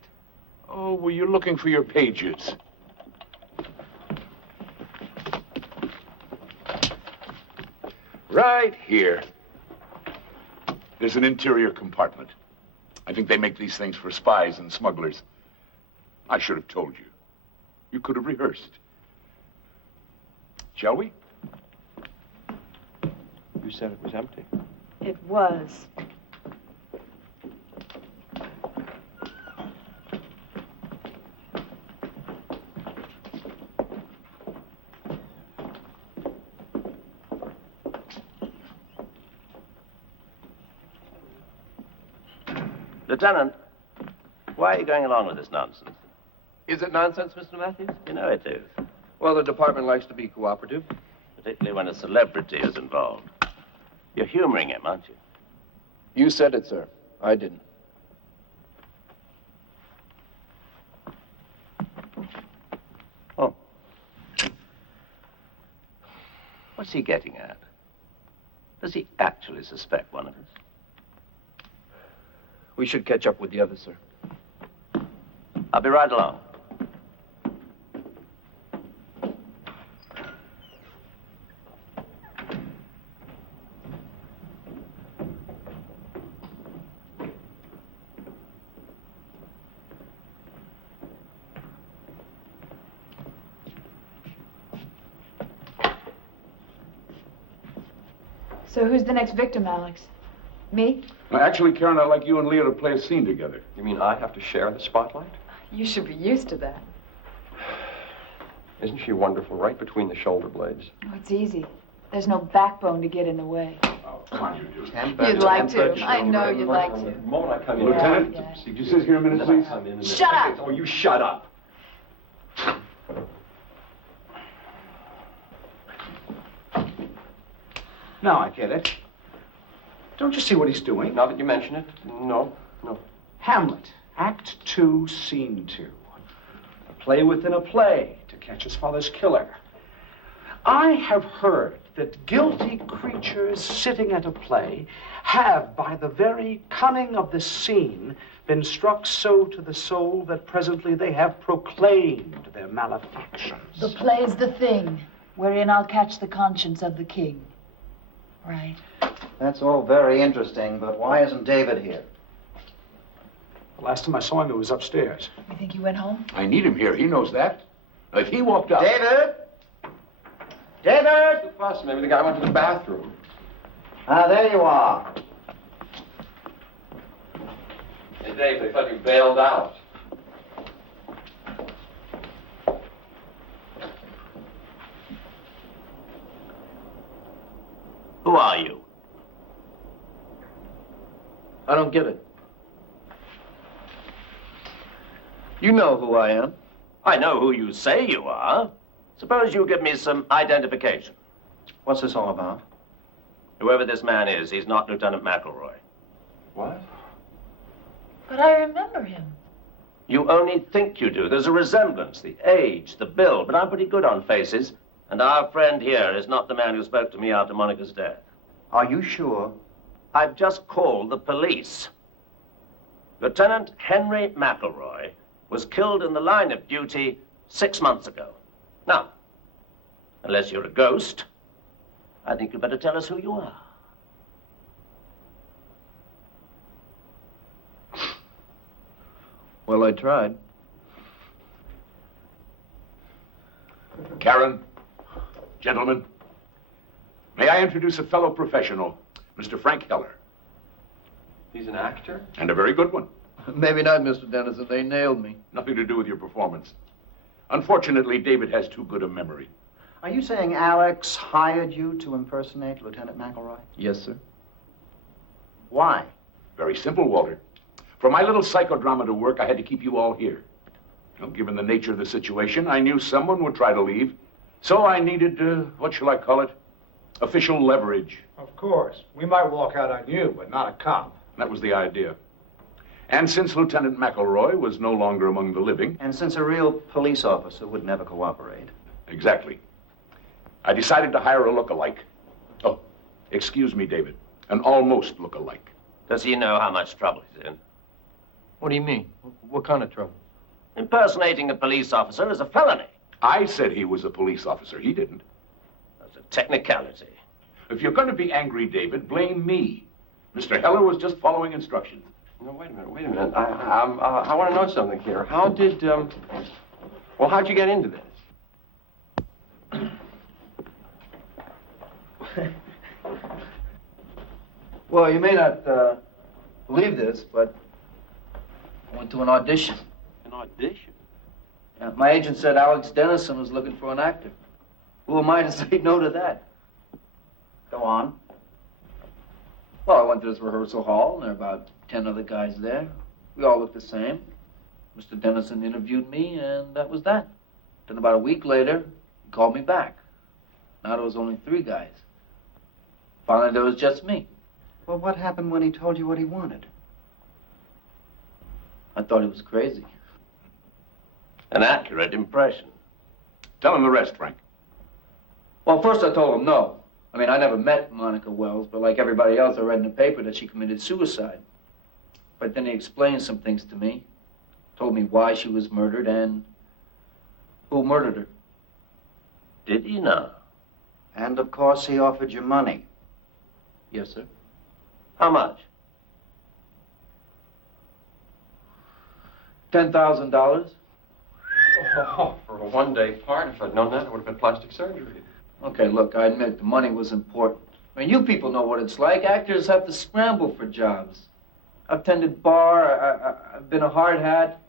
Oh, were you looking for your pages? Right here. There's an interior compartment. I think they make these things for spies and smugglers. I should have told you. You could have rehearsed. Shall we? You said it was empty. It was. Lieutenant, why are you going along with this nonsense? Is it nonsense, Mr. Matthews? You know it is. Well, the department likes to be cooperative. Particularly when a celebrity is involved. You're humoring him, aren't you? You said it, sir. I didn't. Oh. What's he getting at? Does he actually suspect one of us? We should catch up with the others, sir. I'll be right along. So who's the next victim, Alex? Me? Actually, Karen, I'd like you and Leo to play a scene together. You mean I have to share the spotlight? You should be used to that. Isn't she wonderful right between the shoulder blades? Oh, it's easy. There's no backbone to get in the way. Oh, come on, you do. You'd like to. I know you'd like to. The moment I come in... Lieutenant, could you sit here a minute, please? Shut up! Oh, you shut up. Now I get it. Don't you see what he's doing? Now that you mention it, no. Hamlet, Act 2, Scene 2. A play within a play to catch his father's killer. I have heard that guilty creatures sitting at a play have, by the very cunning of the scene, been struck so to the soul that presently they have proclaimed their malefactions. The play's the thing, wherein I'll catch the conscience of the king. Right. That's all very interesting, but why isn't David here? The last time I saw him, he was upstairs. You think he went home? I need him here. He knows that. If he walked out... David? David? The fuss. Maybe the guy went to the bathroom. Ah, there you are. Hey, Dave, they thought you bailed out. Who are you? I don't get it. You know who I am. I know who you say you are. Suppose you give me some identification. What's this all about? Whoever this man is, he's not Lieutenant McElroy. What? But I remember him. You only think you do. There's a resemblance, the age, the build, but I'm pretty good on faces. And our friend here is not the man who spoke to me after Monica's death. Are you sure? I've just called the police. Lieutenant Henry McElroy was killed in the line of duty 6 months ago. Now, unless you're a ghost, I think you better tell us who you are. Well, I tried. Karen, gentlemen, may I introduce a fellow professional, Mr. Frank Heller. He's an actor? And a very good one. Maybe not, Mr. Dennison. They nailed me. Nothing to do with your performance. Unfortunately, David has too good a memory. Are you saying Alex hired you to impersonate Lieutenant McElroy? Yes, sir. Why? Very simple, Walter. For my little psychodrama to work, I had to keep you all here. You know, given the nature of the situation, I knew someone would try to leave. So I needed, what shall I call it? Official leverage. Of course. We might walk out on you, but not a cop. That was the idea. And since Lieutenant McElroy was no longer among the living... And since a real police officer would never cooperate. Exactly. I decided to hire a look-alike. Oh, excuse me, David. An almost look-alike. Does he know how much trouble he's in? What do you mean? What kind of trouble? Impersonating a police officer is a felony. I said he was a police officer. He didn't. That's a technicality. If you're going to be angry, David, blame me. Mr. Heller was just following instructions. No, wait a minute. I want to know something here. How did, well, how'd you get into this? Well, you may not believe this, but I went to an audition. An audition? Yeah, my agent said Alex Dennison was looking for an actor. Who am I to say no to that? Go on. Well, I went to this rehearsal hall, and there were about 10 other guys there. We all looked the same. Mr. Dennison interviewed me, and that was that. Then about a week later, he called me back. Now there was only 3 guys. Finally, there was just me. Well, what happened when he told you what he wanted? I thought he was crazy. An accurate impression. Tell him the rest, Frank. Well, first I told him no. I mean, I never met Monica Wells, but like everybody else, I read in the paper that she committed suicide. But then he explained some things to me, told me why she was murdered and who murdered her. Did he now? And, of course, he offered you money. Yes, sir. How much? $10,000. Oh, for a one-day part, if I'd known that, it would have been plastic surgery. Okay, look, I admit the money was important. I mean, you people know what it's like. Actors have to scramble for jobs. I've tended bar, I've been a hard hat,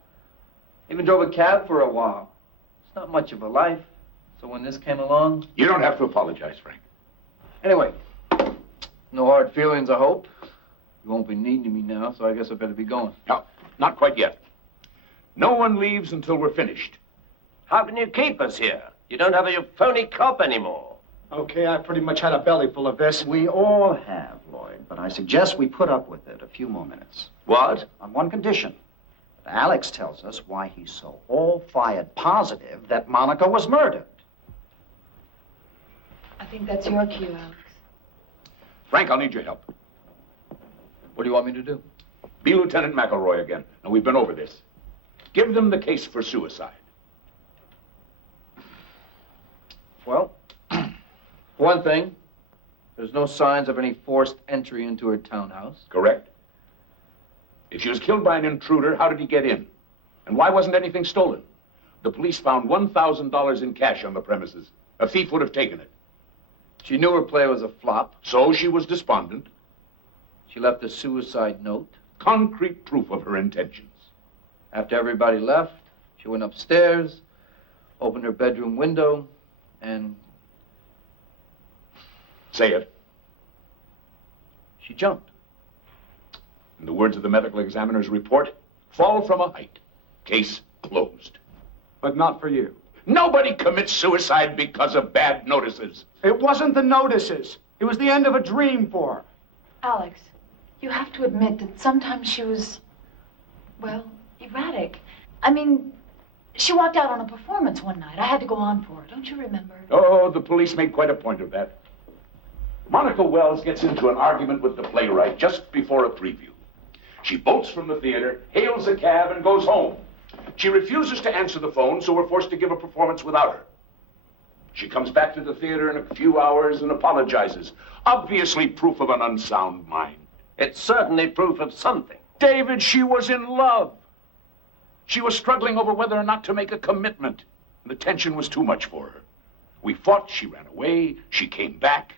even drove a cab for a while. It's not much of a life. So when this came along... You don't have to apologize, Frank. Anyway, no hard feelings, I hope. You won't be needing me now, so I guess I better be going. No, not quite yet. No one leaves until we're finished. How can you keep us here? You don't have a phony cop anymore. Okay, I pretty much had a belly full of this. We all have, Lloyd, but I suggest we put up with it a few more minutes. What? On one condition. Alex tells us why he's so all-fired positive that Monica was murdered. I think that's your cue, Alex. Frank, I'll need your help. What do you want me to do? Be Lieutenant McElroy again. Now, we've been over this. Give them the case for suicide. Well, for one thing, there's no signs of any forced entry into her townhouse. Correct. If she was killed by an intruder, how did he get in? And why wasn't anything stolen? The police found $1,000 in cash on the premises. A thief would have taken it. She knew her play was a flop. So she was despondent. She left a suicide note. Concrete proof of her intentions. After everybody left, she went upstairs, opened her bedroom window, and... Say it. She jumped. In the words of the medical examiner's report, fall from a height. Case closed. But not for you. Nobody commits suicide because of bad notices. It wasn't the notices. It was the end of a dream for her. Alex, you have to admit that sometimes she was, well, erratic. I mean, she walked out on a performance one night. I had to go on for her. Don't you remember? Oh, the police made quite a point of that. Monica Wells gets into an argument with the playwright just before a preview. She bolts from the theater, hails a cab, and goes home. She refuses to answer the phone, so we're forced to give a performance without her. She comes back to the theater in a few hours and apologizes. Obviously proof of an unsound mind. It's certainly proof of something. David, she was in love. She was struggling over whether or not to make a commitment. The tension was too much for her. We fought, she ran away, she came back.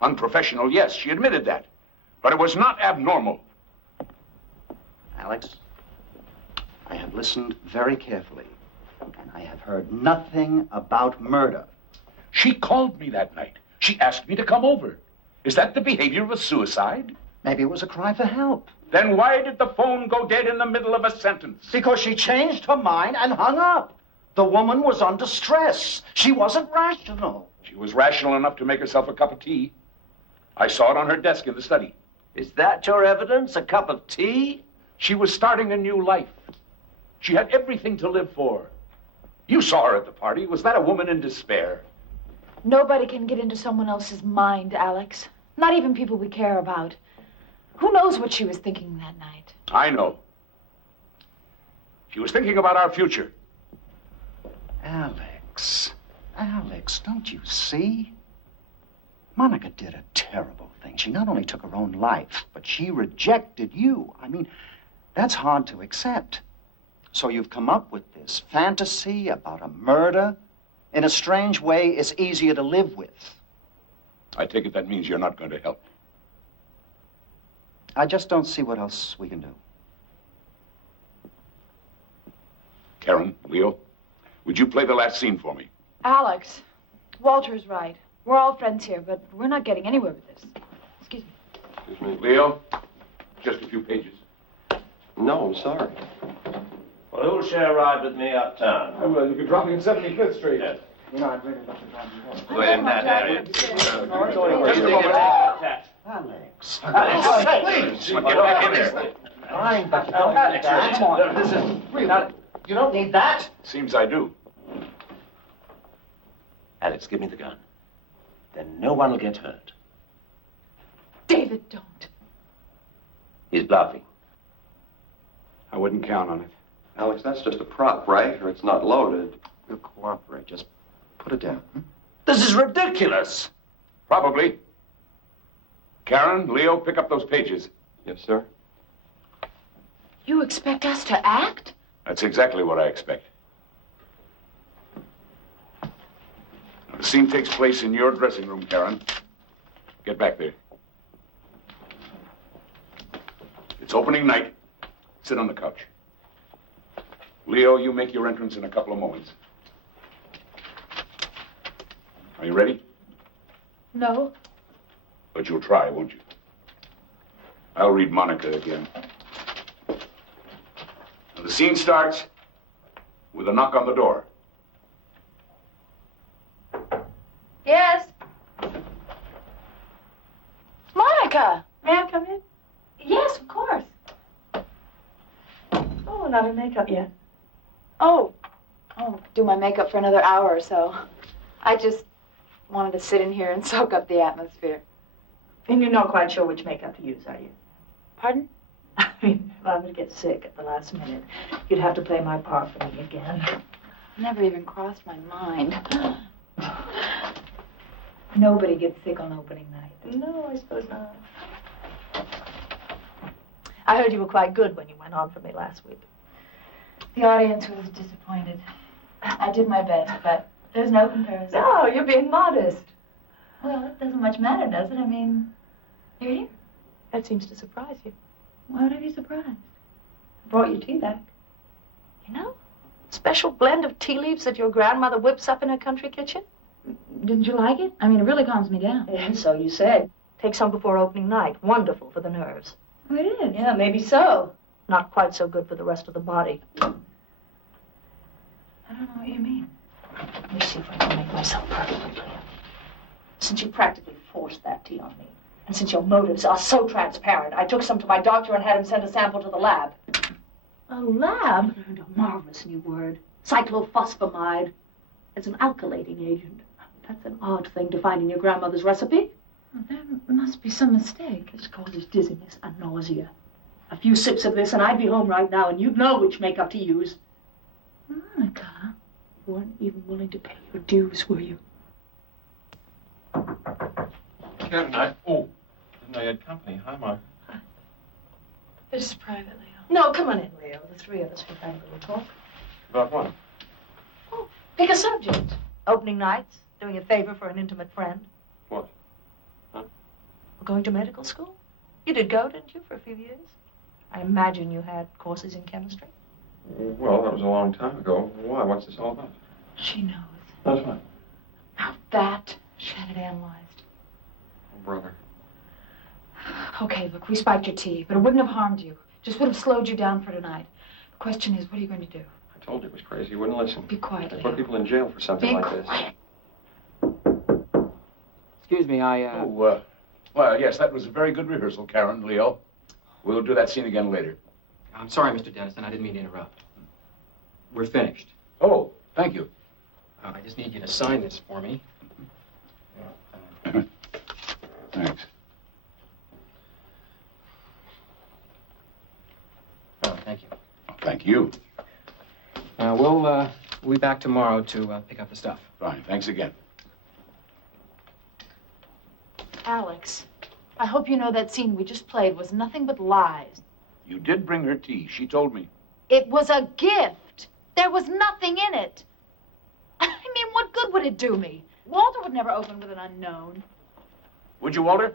Unprofessional, yes, she admitted that. But it was not abnormal. Alex, I have listened very carefully, and I have heard nothing about murder. She called me that night. She asked me to come over. Is that the behavior of a suicide? Maybe it was a cry for help. Then why did the phone go dead in the middle of a sentence? Because she changed her mind and hung up. The woman was under stress. She wasn't rational. She was rational enough to make herself a cup of tea. I saw it on her desk in the study. Is that your evidence? A cup of tea? She was starting a new life. She had everything to live for. You saw her at the party. Was that a woman in despair? Nobody can get into someone else's mind, Alex. Not even people we care about. Who knows what she was thinking that night? I know. She was thinking about our future. Alex, don't you see? Monica did a terrible thing. She not only took her own life, but she rejected you. I mean, that's hard to accept. So you've come up with this fantasy about a murder. In a strange way, it's easier to live with. I take it that means you're not going to help. I just don't see what else we can do. Karen, Leo, would you play the last scene for me? Alex, Walter's right. We're all friends here, but we're not getting anywhere with this. Excuse me. Excuse me. Leo, just a few pages. No, I'm sorry. Well, who'll share a ride with me uptown? Well, you can drop me at 75th Street. Yes. You know, I'd really love to drive you home. We're in that area. Alex. Please. Get back in there. Fine, but you don't need that. Come on. This is real. You don't need that. Seems I do. Alex, give me the gun. Then no one will get hurt. David, don't. He's bluffing. I wouldn't count on it. Alex, that's just a prop, right? Or it's not loaded. We'll cooperate. Just put it down. This is ridiculous. Probably. Karen, Leo, pick up those pages. Yes, sir. You expect us to act? That's exactly what I expect. Now, the scene takes place in your dressing room, Karen. Get back there. It's opening night. Sit on the couch. Leo, you make your entrance in a couple of moments. Are you ready? No. But you'll try, won't you? I'll read Monica again. Now, the scene starts with a knock on the door. Yes. Monica! May I come in? Yes, of course. Oh, not in makeup yet. Oh, do my makeup for another hour or so. I just wanted to sit in here and soak up the atmosphere. And you're not quite sure which makeup to use, are you? Pardon? I mean, if I were to get sick at the last minute, you'd have to play my part for me again. Never even crossed my mind. Nobody gets sick on opening night. No, I suppose not. I heard you were quite good when you went on for me last week. The audience was disappointed. I did my best, but there's no comparison. No, you're being modest. Well, it doesn't much matter, does it? I mean, you're here. That seems to surprise you. Why would I be surprised? I brought your tea back. You know, special blend of tea leaves that your grandmother whips up in her country kitchen. Didn't you like it? I mean, it really calms me down. Yeah, so you said. Take some before opening night. Wonderful for the nerves. Oh, it is? Yeah, maybe so. Not quite so good for the rest of the body. I don't know what you mean. Let me see if I can make myself perfectly clear. Since you practically forced that tea on me, and since your motives are so transparent, I took some to my doctor and had him send a sample to the lab. A lab? I learned a marvelous new word. Cyclophosphamide. It's an alkylating agent. That's an odd thing to find in your grandmother's recipe. Well, there must be some mistake. This causes dizziness and nausea. A few sips of this and I'd be home right now and you'd know which makeup to use. Monica. You weren't even willing to pay your dues, were you? Karen, didn't know you had company. Hi, Mark. This is private, Leo. No, come on in, Leo. The three of us can have a little talk. About what? Oh, pick a subject. Opening nights, doing a favor for an intimate friend. What? Huh? Or going to medical school. You did go, didn't you, for a few years? I imagine you had courses in chemistry. Well, that was a long time ago. Why? What's this all about? She knows. That's what? Now that she had it analyzed. Oh, brother. Okay, look, we spiked your tea, but it wouldn't have harmed you. Just would have slowed you down for tonight. The question is, what are you going to do? I told you it was crazy. You wouldn't listen. Be quiet, They Leo. put people in jail for something Be like quiet. this. Excuse me, Well, yes, that was a very good rehearsal, Karen, Leo. We'll do that scene again later. I'm sorry, Mr. Dennison. I didn't mean to interrupt. We're finished. Oh, thank you. I just need you to sign this for me. Thanks. Oh, thank you. Thank you. We'll be back tomorrow to pick up the stuff. Fine, thanks again. Alex, I hope you know that scene we just played was nothing but lies. You did bring her tea. She told me. It was a gift. There was nothing in it. I mean, what good would it do me? Walter would never open with an unknown. Would you, Walter?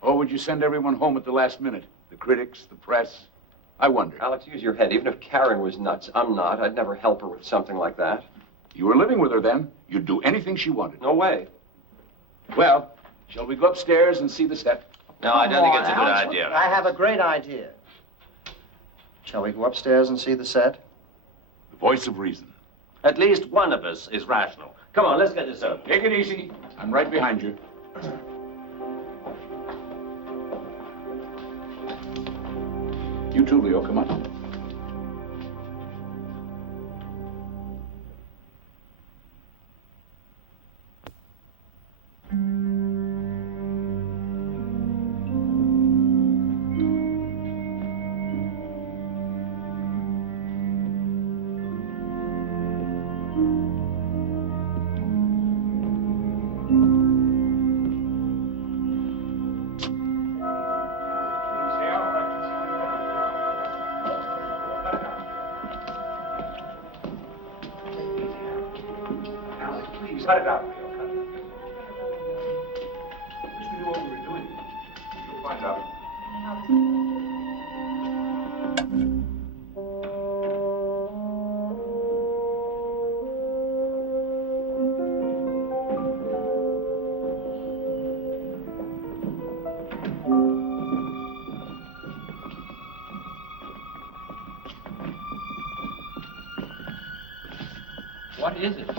Or would you send everyone home at the last minute? The critics, the press? I wonder. Alex, use your head. Even if Karen was nuts, I'm not. I'd never help her with something like that. You were living with her then. You'd do anything she wanted. No way. Well, shall we go upstairs and see the set? No, I don't think it's a good idea. I have a great idea. Shall we go upstairs and see the set? The voice of reason. At least one of us is rational. Come on, let's get this over. Take it easy. I'm right behind you. You too, Leo. Come on. Cut it out, Leo. Cut it. Wish we knew what we were doing. You'll find out. What is it?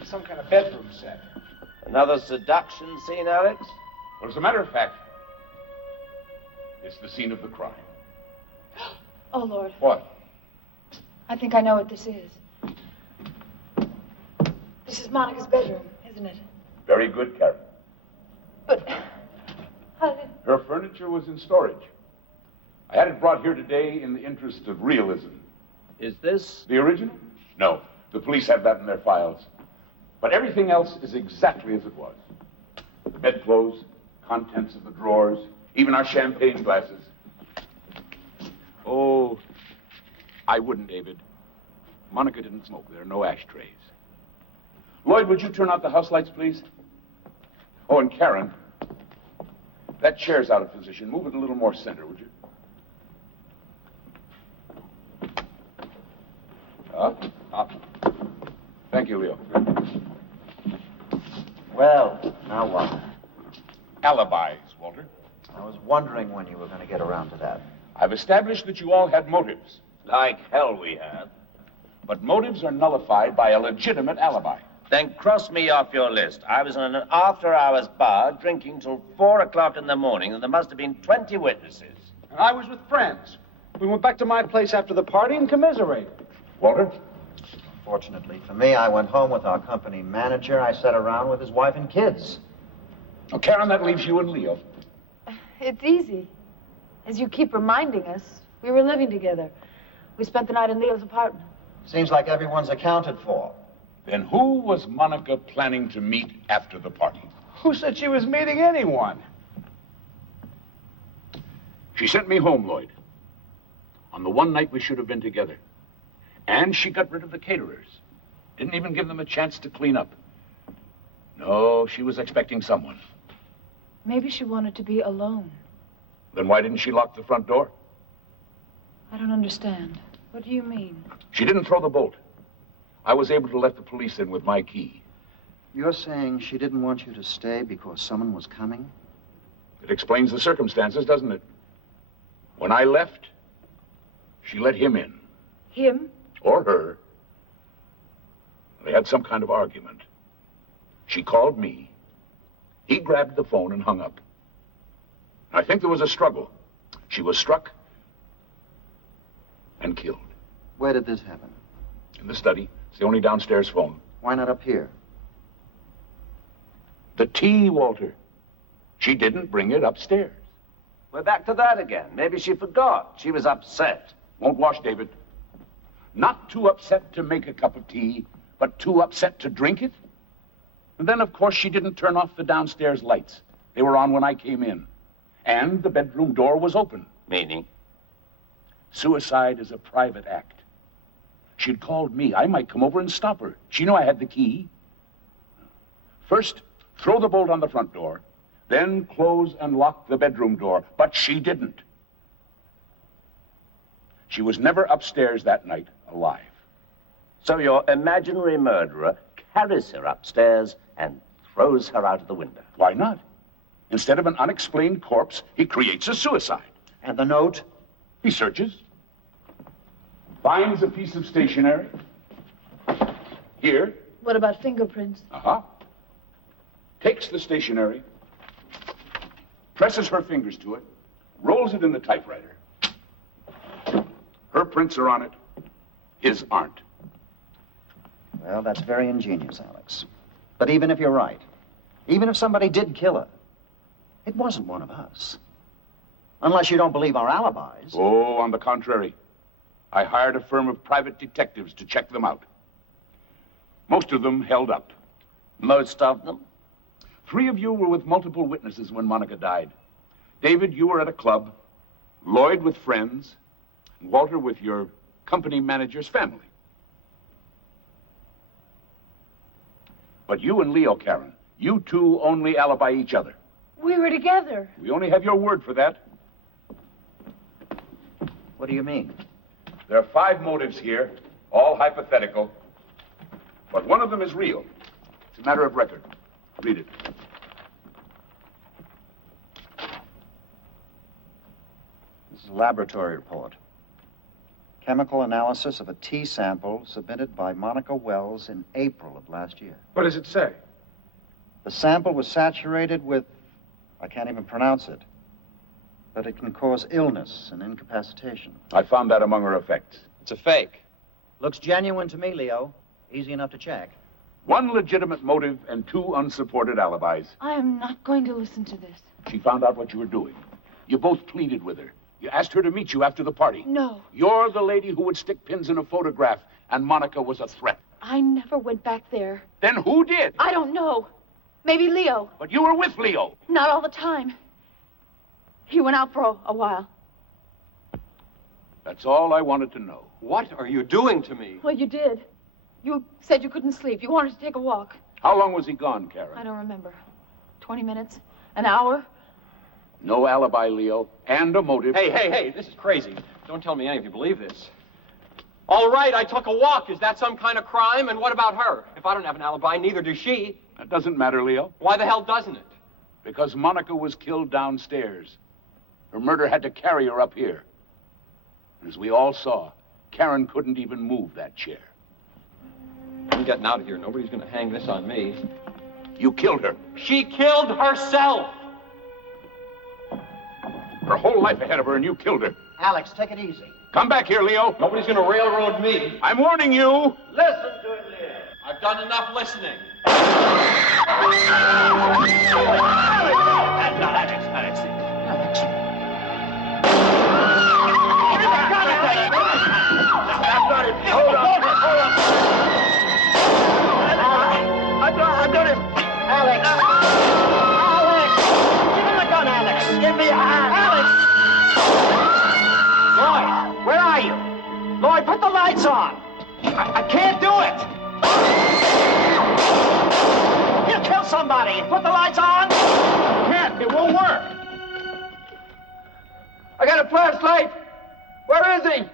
It's some kind of bedroom set. Another seduction scene, Alex? Well, as a matter of fact, it's the scene of the crime. Oh, Lord. What? I think I know what this is. This is Monica's bedroom, isn't it? Very good, Karen. But how did... Her furniture was in storage. I had it brought here today in the interest of realism. Is this... the original? No. The police have that in their files. But everything else is exactly as it was. The bedclothes, contents of the drawers, even our champagne glasses. Oh, I wouldn't, David. Monica didn't smoke. There are no ashtrays. Lloyd, would you turn out the house lights, please? Oh, and Karen, that chair's out of position. Move it a little more center, would you? Up. Thank you, Leo. Well, now what? Alibis, Walter. I was wondering when you were going to get around to that. I've established that you all had motives. Like hell we have. But motives are nullified by a legitimate alibi. Then cross me off your list. I was in an after-hours bar drinking till 4 o'clock in the morning, and there must have been 20 witnesses. And I was with friends. We went back to my place after the party and commiserated. Walter? Fortunately for me, I went home with our company manager. I sat around with his wife and kids. Oh, Karen, that leaves you and Leo. It's easy. As you keep reminding us, we were living together. We spent the night in Leo's apartment. Seems like everyone's accounted for. Then who was Monica planning to meet after the party? Who said she was meeting anyone? She sent me home, Lloyd. On the one night we should have been together. And she got rid of the caterers. Didn't even give them a chance to clean up. No, she was expecting someone. Maybe she wanted to be alone. Then why didn't she lock the front door? I don't understand. What do you mean? She didn't throw the bolt. I was able to let the police in with my key. You're saying she didn't want you to stay because someone was coming? It explains the circumstances, doesn't it? When I left, she let him in. Him? Or her. They had some kind of argument. She called me. He grabbed the phone and hung up. I think there was a struggle. She was struck and killed. Where did this happen? In the study. It's the only downstairs phone. Why not up here? The tea, Walter. She didn't bring it upstairs. We're back to that again. Maybe she forgot. She was upset. Won't wash, David. Not too upset to make a cup of tea, but too upset to drink it. And then, of course, she didn't turn off the downstairs lights. They were on when I came in. And the bedroom door was open. Meaning? Suicide is a private act. She'd called me. I might come over and stop her. She knew I had the key. First, throw the bolt on the front door, then close and lock the bedroom door. But she didn't. She was never upstairs that night alive. So your imaginary murderer carries her upstairs and throws her out of the window. Why not? Instead of an unexplained corpse, he creates a suicide. And the note? He searches. finds a piece of stationery. Here. What about fingerprints? Uh-huh. Takes the stationery, presses her fingers to it, rolls it in the typewriter. Her prints are on it. His aren't. Well, that's very ingenious, Alex. But even if you're right, even if somebody did kill her, it wasn't one of us. Unless you don't believe our alibis. Oh, on the contrary. I hired a firm of private detectives to check them out. Most of them held up. Most of them? 3 of you were with multiple witnesses when Monica died. David, you were at a club. Lloyd with friends. And Walter with your company manager's family. But you and Leo, Karen, you two only alibi each other. We were together. We only have your word for that. What do you mean? There are 5 motives here, all hypothetical. But one of them is real. It's a matter of record. Read it. This is a laboratory report. Chemical analysis of a tea sample submitted by Monica Wells in April of last year. What does it say? The sample was saturated with, I can't even pronounce it, but it can cause illness and incapacitation. I found that among her effects. It's a fake. Looks genuine to me, Leo. Easy enough to check. 1 legitimate motive and 2 unsupported alibis. I am not going to listen to this. She found out what you were doing. You both pleaded with her. You asked her to meet you after the party. No. You're the lady who would stick pins in a photograph, and Monica was a threat. I never went back there. Then who did? I don't know. Maybe Leo. But you were with Leo. Not all the time. He went out for a while. That's all I wanted to know. What are you doing to me? Well, you did. You said you couldn't sleep. You wanted to take a walk. How long was he gone, Karen? I don't remember. 20 minutes? An hour? No alibi, Leo, and a motive. Hey, this is crazy. Don't tell me any of you believe this. All right, I took a walk. Is that some kind of crime? And what about her? If I don't have an alibi, neither does she. That doesn't matter, Leo. Why the hell doesn't it? Because Monica was killed downstairs. Her murder had to carry her up here. And as we all saw, Karen couldn't even move that chair. I'm getting out of here. Nobody's going to hang this on me. You killed her. She killed herself! Her whole life ahead of her, and you killed her. Alex, take it easy. Come back here, Leo. Nobody's going to railroad me. I'm warning you. Listen to it, Leo. I've done enough listening. Hold on. I've got him. Alex! Alex! Give him the gun, Alex! Give me a hand! Alex! Lloyd, where are you? Lloyd, put the lights on! I can't do it! He'll kill somebody! Put the lights on! Can't. It won't work. I got a flashlight. Where is he?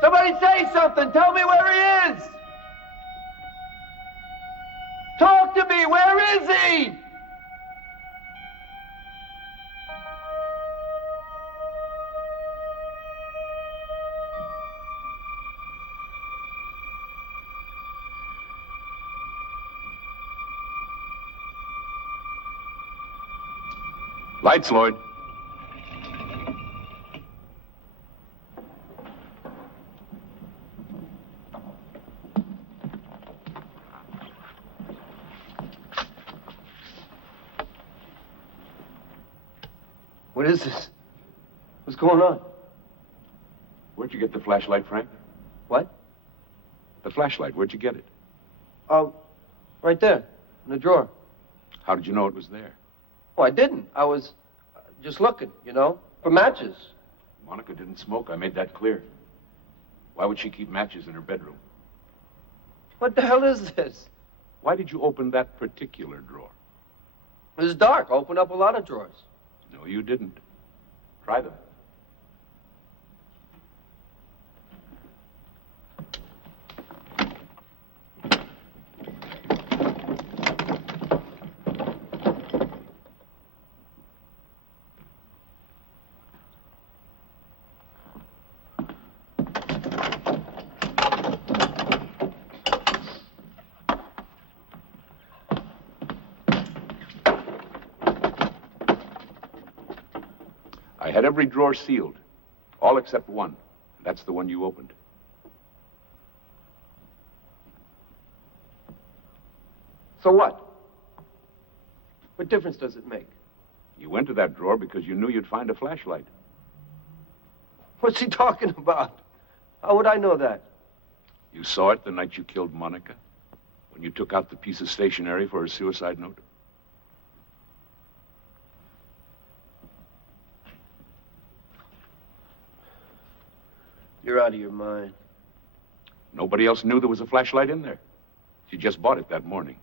Somebody say something. Tell me where he is. Talk to me. Where is he? Lights, Lloyd. What is this? What's going on? Where'd you get the flashlight, Frank? What? The flashlight, where'd you get it? Oh, right there, in the drawer. How did you know it was there? Oh, I didn't. I was just looking, for matches. Monica didn't smoke. I made that clear. Why would she keep matches in her bedroom? What the hell is this? Why did you open that particular drawer? It was dark. I opened up a lot of drawers. No, you didn't. Try them. every drawer sealed. All except one. That's the one you opened. So what? What difference does it make? You went to that drawer because you knew you'd find a flashlight. What's he talking about? How would I know that? You saw it the night you killed Monica? When you took out the piece of stationery for her suicide note? You're out of your mind. Nobody else knew there was a flashlight in there. She just bought it that morning.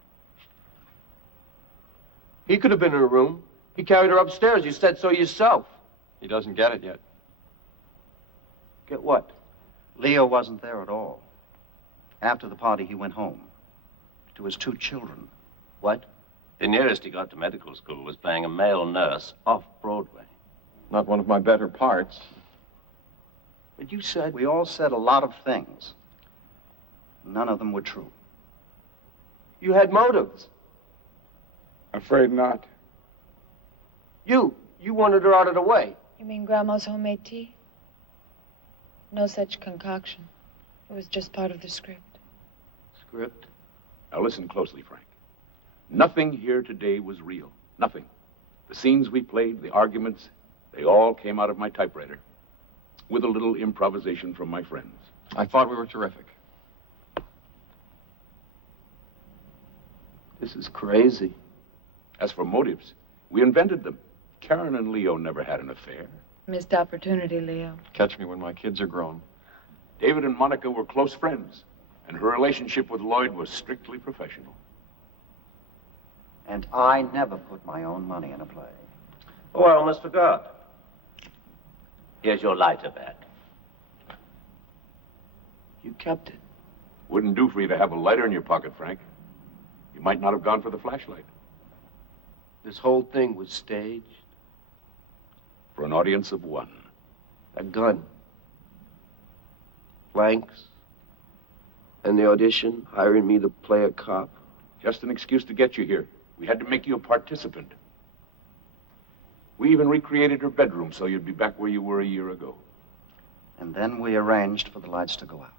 He could have been in her room. He carried her upstairs. You said so yourself. He doesn't get it yet. Get what? Leo wasn't there at all. After the party, he went home to his 2 children. What? The nearest he got to medical school was playing a male nurse off Broadway. Not one of my better parts. But you said... We all said a lot of things. None of them were true. You had motives. Afraid not. You wanted her out of the way. You mean Grandma's homemade tea? No such concoction. It was just part of the script. Script? Now listen closely, Frank. Nothing here today was real. Nothing. The scenes we played, the arguments, they all came out of my typewriter. With a little improvisation from my friends. I thought we were terrific. This is crazy. As for motives, we invented them. Karen and Leo never had an affair. Missed opportunity, Leo. Catch me when my kids are grown. David and Monica were close friends, and her relationship with Lloyd was strictly professional. And I never put my own money in a play. Oh, I almost forgot. Here's your lighter back. You kept it. Wouldn't do for you to have a lighter in your pocket, Frank. You might not have gone for the flashlight. This whole thing was staged. For an audience of 1. A gun. Blanks. And the audition, hiring me to play a cop. Just an excuse to get you here. We had to make you a participant. We even recreated her bedroom so you'd be back where you were a year ago. And then we arranged for the lights to go out.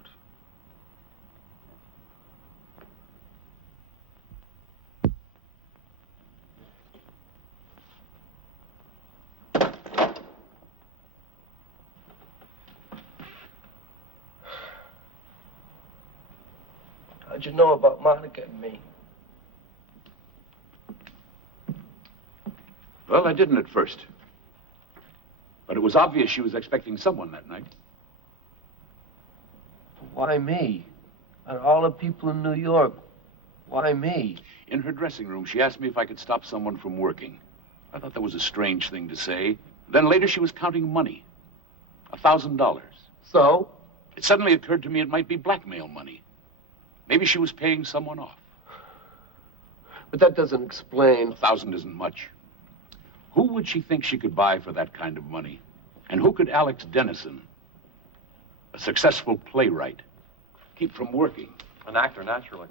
How'd you know about Monica and me? Well, I didn't at first. But it was obvious she was expecting someone that night. Why me? Out of all the people in New York, why me? In her dressing room, she asked me if I could stop someone from working. I thought that was a strange thing to say. Then later she was counting money. $1,000. So? It suddenly occurred to me it might be blackmail money. Maybe she was paying someone off. But that doesn't explain... 1,000 isn't much. Who would she think she could buy for that kind of money? And who could Alex Dennison, a successful playwright, keep from working? An actor, naturally.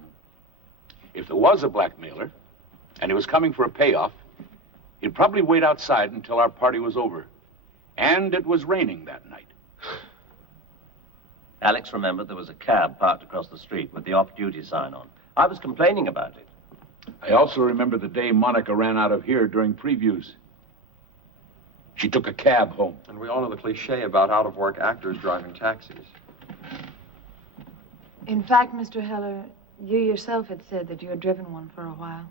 If there was a blackmailer, and he was coming for a payoff, he'd probably wait outside until our party was over. And it was raining that night. Alex remembered there was a cab parked across the street with the off-duty sign on. I was complaining about it. I also remember the day Monica ran out of here during previews. She took a cab home. And we all know the cliche about out-of-work actors driving taxis. In fact, Mr. Heller, you yourself had said that you had driven one for a while.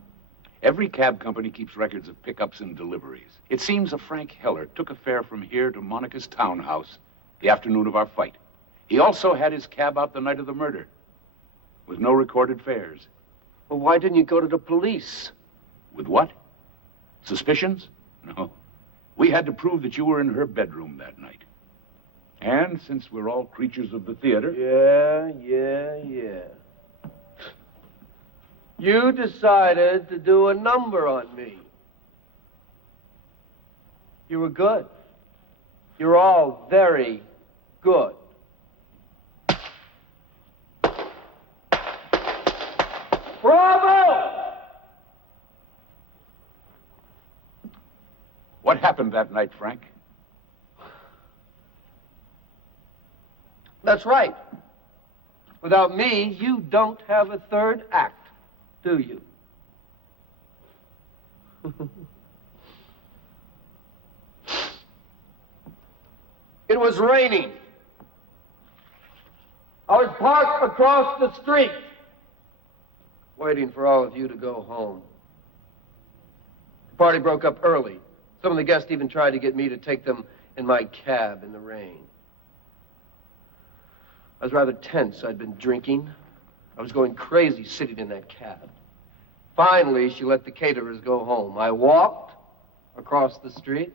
Every cab company keeps records of pickups and deliveries. It seems a Frank Heller took a fare from here to Monica's townhouse the afternoon of our fight. He also had his cab out the night of the murder, with no recorded fares. Well, why didn't you go to the police? With what? Suspicions? No. We had to prove that you were in her bedroom that night. And since we're all creatures of the theater... Yeah. You decided to do a number on me. You were good. You're all very good. Bravo! What happened that night, Frank? That's right. Without me, you don't have a third act, do you? It was raining. I was parked across the street, waiting for all of you to go home. The party broke up early. Some of the guests even tried to get me to take them in my cab in the rain. I was rather tense. I'd been drinking. I was going crazy sitting in that cab. Finally, she let the caterers go home. I walked across the street.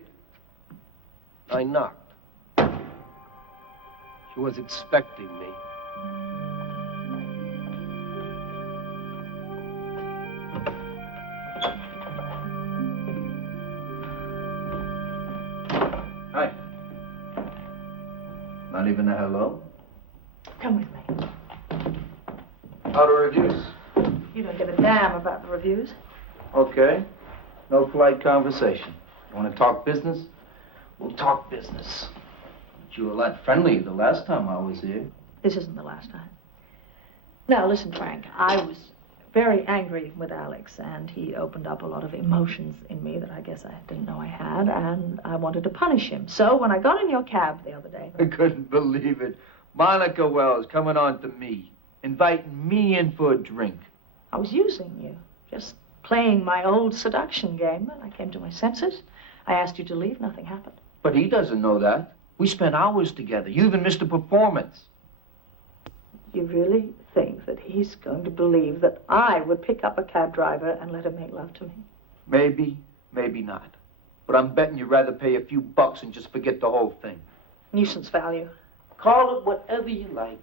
I knocked. She was expecting me. Hi. Not even a hello? Come with me. How are reviews? You don't give a damn about the reviews. Okay. No polite conversation. You want to talk business? We'll talk business. But you were a lot friendlier the last time I was here. This isn't the last time. Now, listen, Frank, I was very angry with Alex, and he opened up a lot of emotions in me that I guess I didn't know I had, and I wanted to punish him. So when I got in your cab the other day... I couldn't believe it. Monica Wells coming on to me, inviting me in for a drink. I was using you, just playing my old seduction game, and I came to my senses. I asked you to leave, nothing happened. But he doesn't know that. We spent hours together. You even missed a performance. You really think that he's going to believe that I would pick up a cab driver and let him make love to me? Maybe, maybe not. But I'm betting you'd rather pay a few bucks and just forget the whole thing. Nuisance value. Call it whatever you like.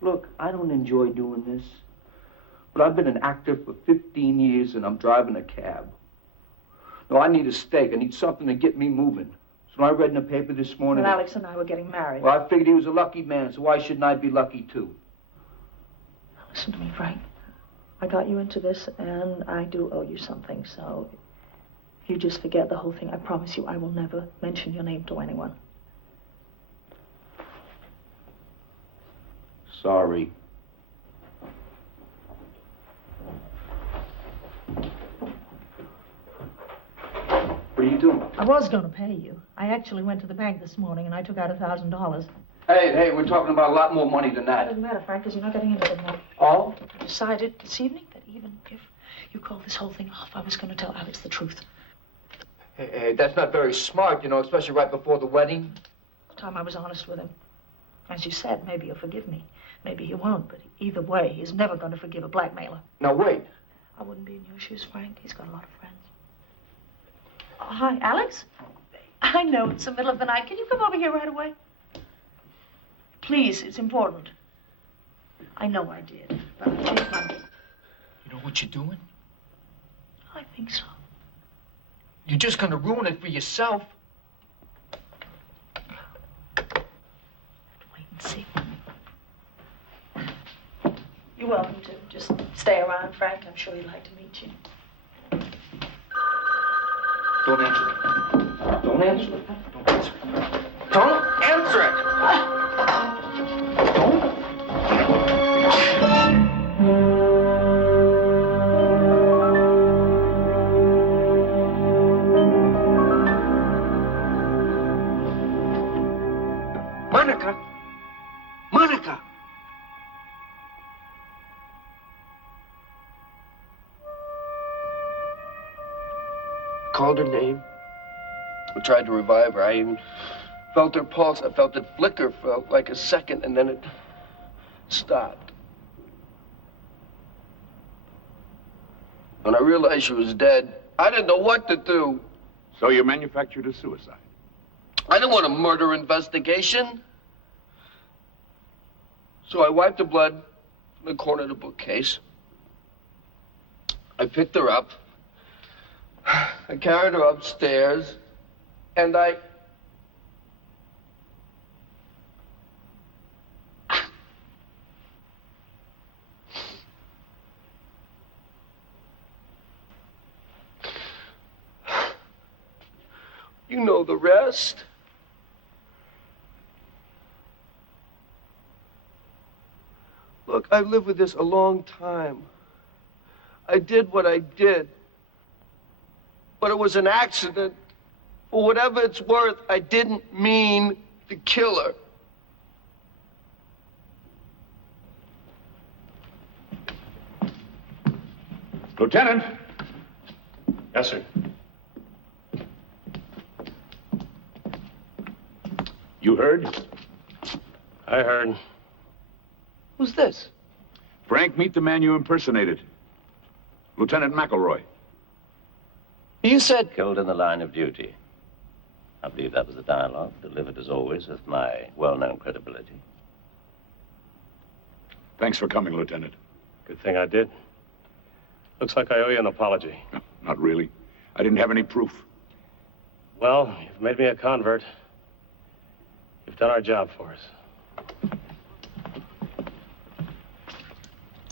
Look, I don't enjoy doing this. But I've been an actor for 15 years and I'm driving a cab. No, I need a steak. I need something to get me moving. So I read in the paper this morning... Well, Alex and I were getting married. Well, I figured he was a lucky man, so why shouldn't I be lucky too? Listen to me, Frank. I got you into this, and I do owe you something, so if you just forget the whole thing, I promise you I will never mention your name to anyone. Sorry. What are you doing? I was going to pay you. I actually went to the bank this morning, and I took out $1,000. Hey, we're talking about a lot more money than It that. doesn't matter, Frank, because you're not getting into it now. Oh? I decided this evening that even if you called this whole thing off, I was going to tell Alex the truth. Hey, that's not very smart, you know, especially right before the wedding. The time I was honest with him. As you said, maybe he'll forgive me. Maybe he won't, but either way, he's never going to forgive a blackmailer. Now, wait. I wouldn't be in your shoes, Frank. He's got a lot of friends. Oh, hi, Alex? I know it's the middle of the night. Can you come over here right away? Please, it's important. I know I did, but I changed my... You know what you're doing? I think so. You're just gonna ruin it for yourself. Wait and see. You're welcome to just stay around, Frank. I'm sure he'd like to meet you. Don't answer it. Don't answer it. Don't answer it. Don't answer it! Don't. Monica! Monica! Called her name. I tried to revive her. I even felt her pulse. I felt it flicker for like a second, and then it stopped. When I realized she was dead, I didn't know what to do. So you manufactured a suicide? I didn't want a murder investigation. So I wiped the blood from the corner of the bookcase. I picked her up. I carried her upstairs, and I... You know the rest. Look, I've lived with this a long time. I did what I did. But it was an accident. For whatever it's worth, I didn't mean to kill her. Lieutenant! Yes, sir. You heard? I heard. Who's this? Frank, meet the man you impersonated. Lieutenant McElroy. You said... Killed in the line of duty. I believe that was the dialogue, delivered as always with my well-known credibility. Thanks for coming, Lieutenant. Good thing I did. Looks like I owe you an apology. No, not really. I didn't have any proof. Well, you've made me a convert. You've done our job for us.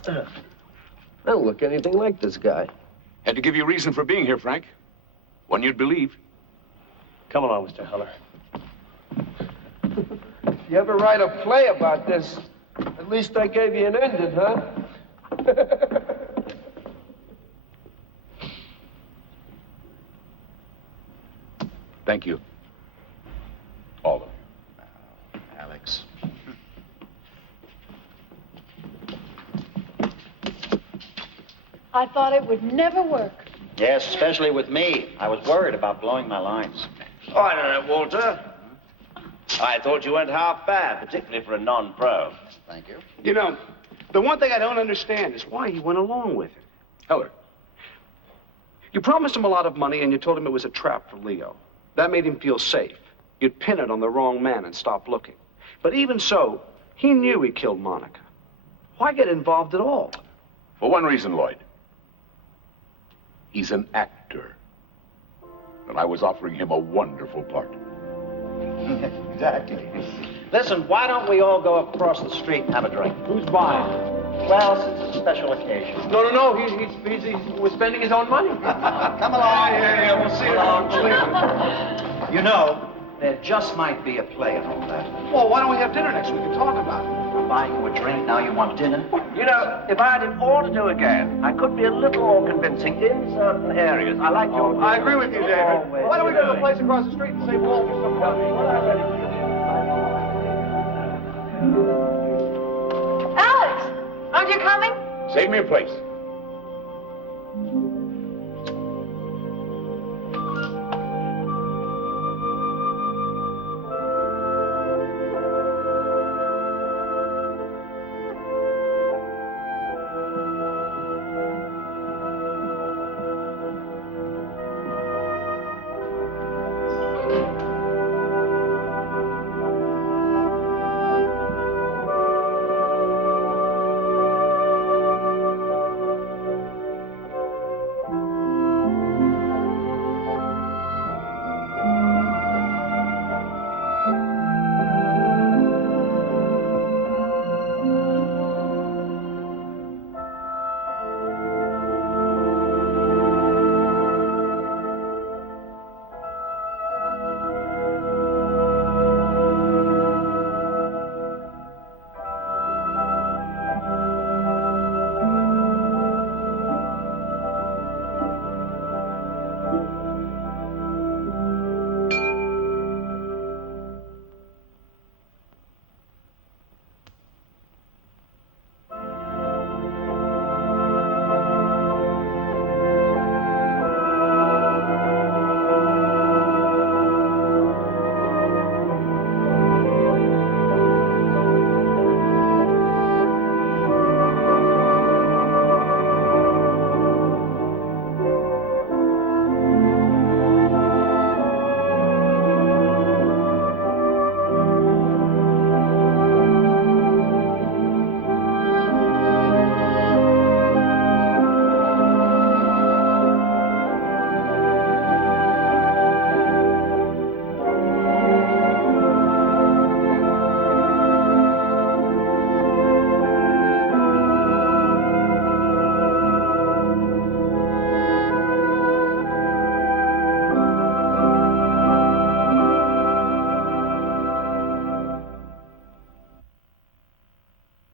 I don't look anything like this guy. Had to give you reason for being here, Frank. One you'd believe. Come along, Mr. Heller. If you ever write a play about this, at least I gave you an ending, huh? Thank you. All of you. Alex. I thought it would never work. Yes, especially with me. I was worried about blowing my lines. Oh, I don't know, Walter. I thought you went half bad, particularly for a non-pro. Thank you. You know, the one thing I don't understand is why he went along with it. Heller. You promised him a lot of money and you told him it was a trap for Leo. That made him feel safe. You'd pin it on the wrong man and stop looking. But even so, he knew he killed Monica. Why get involved at all? For one reason, Lloyd. He's an actor. And I was offering him a wonderful part. Exactly. Listen, why don't we all go across the street and have a drink? Who's buying? Well, since it's a special occasion. No, he's spending his own money. Come along. Yeah, we'll see you later. You know, there just might be a play in all that. Well, why don't we have dinner next week and talk about it? I'm buying you a drink, now you want dinner? You know, if I had it all to do again, I could be a little more convincing in certain areas. I like your... I agree with you, David. Why don't we go to the place across the street and say Walter some company? Alex, aren't you coming? Save me a place.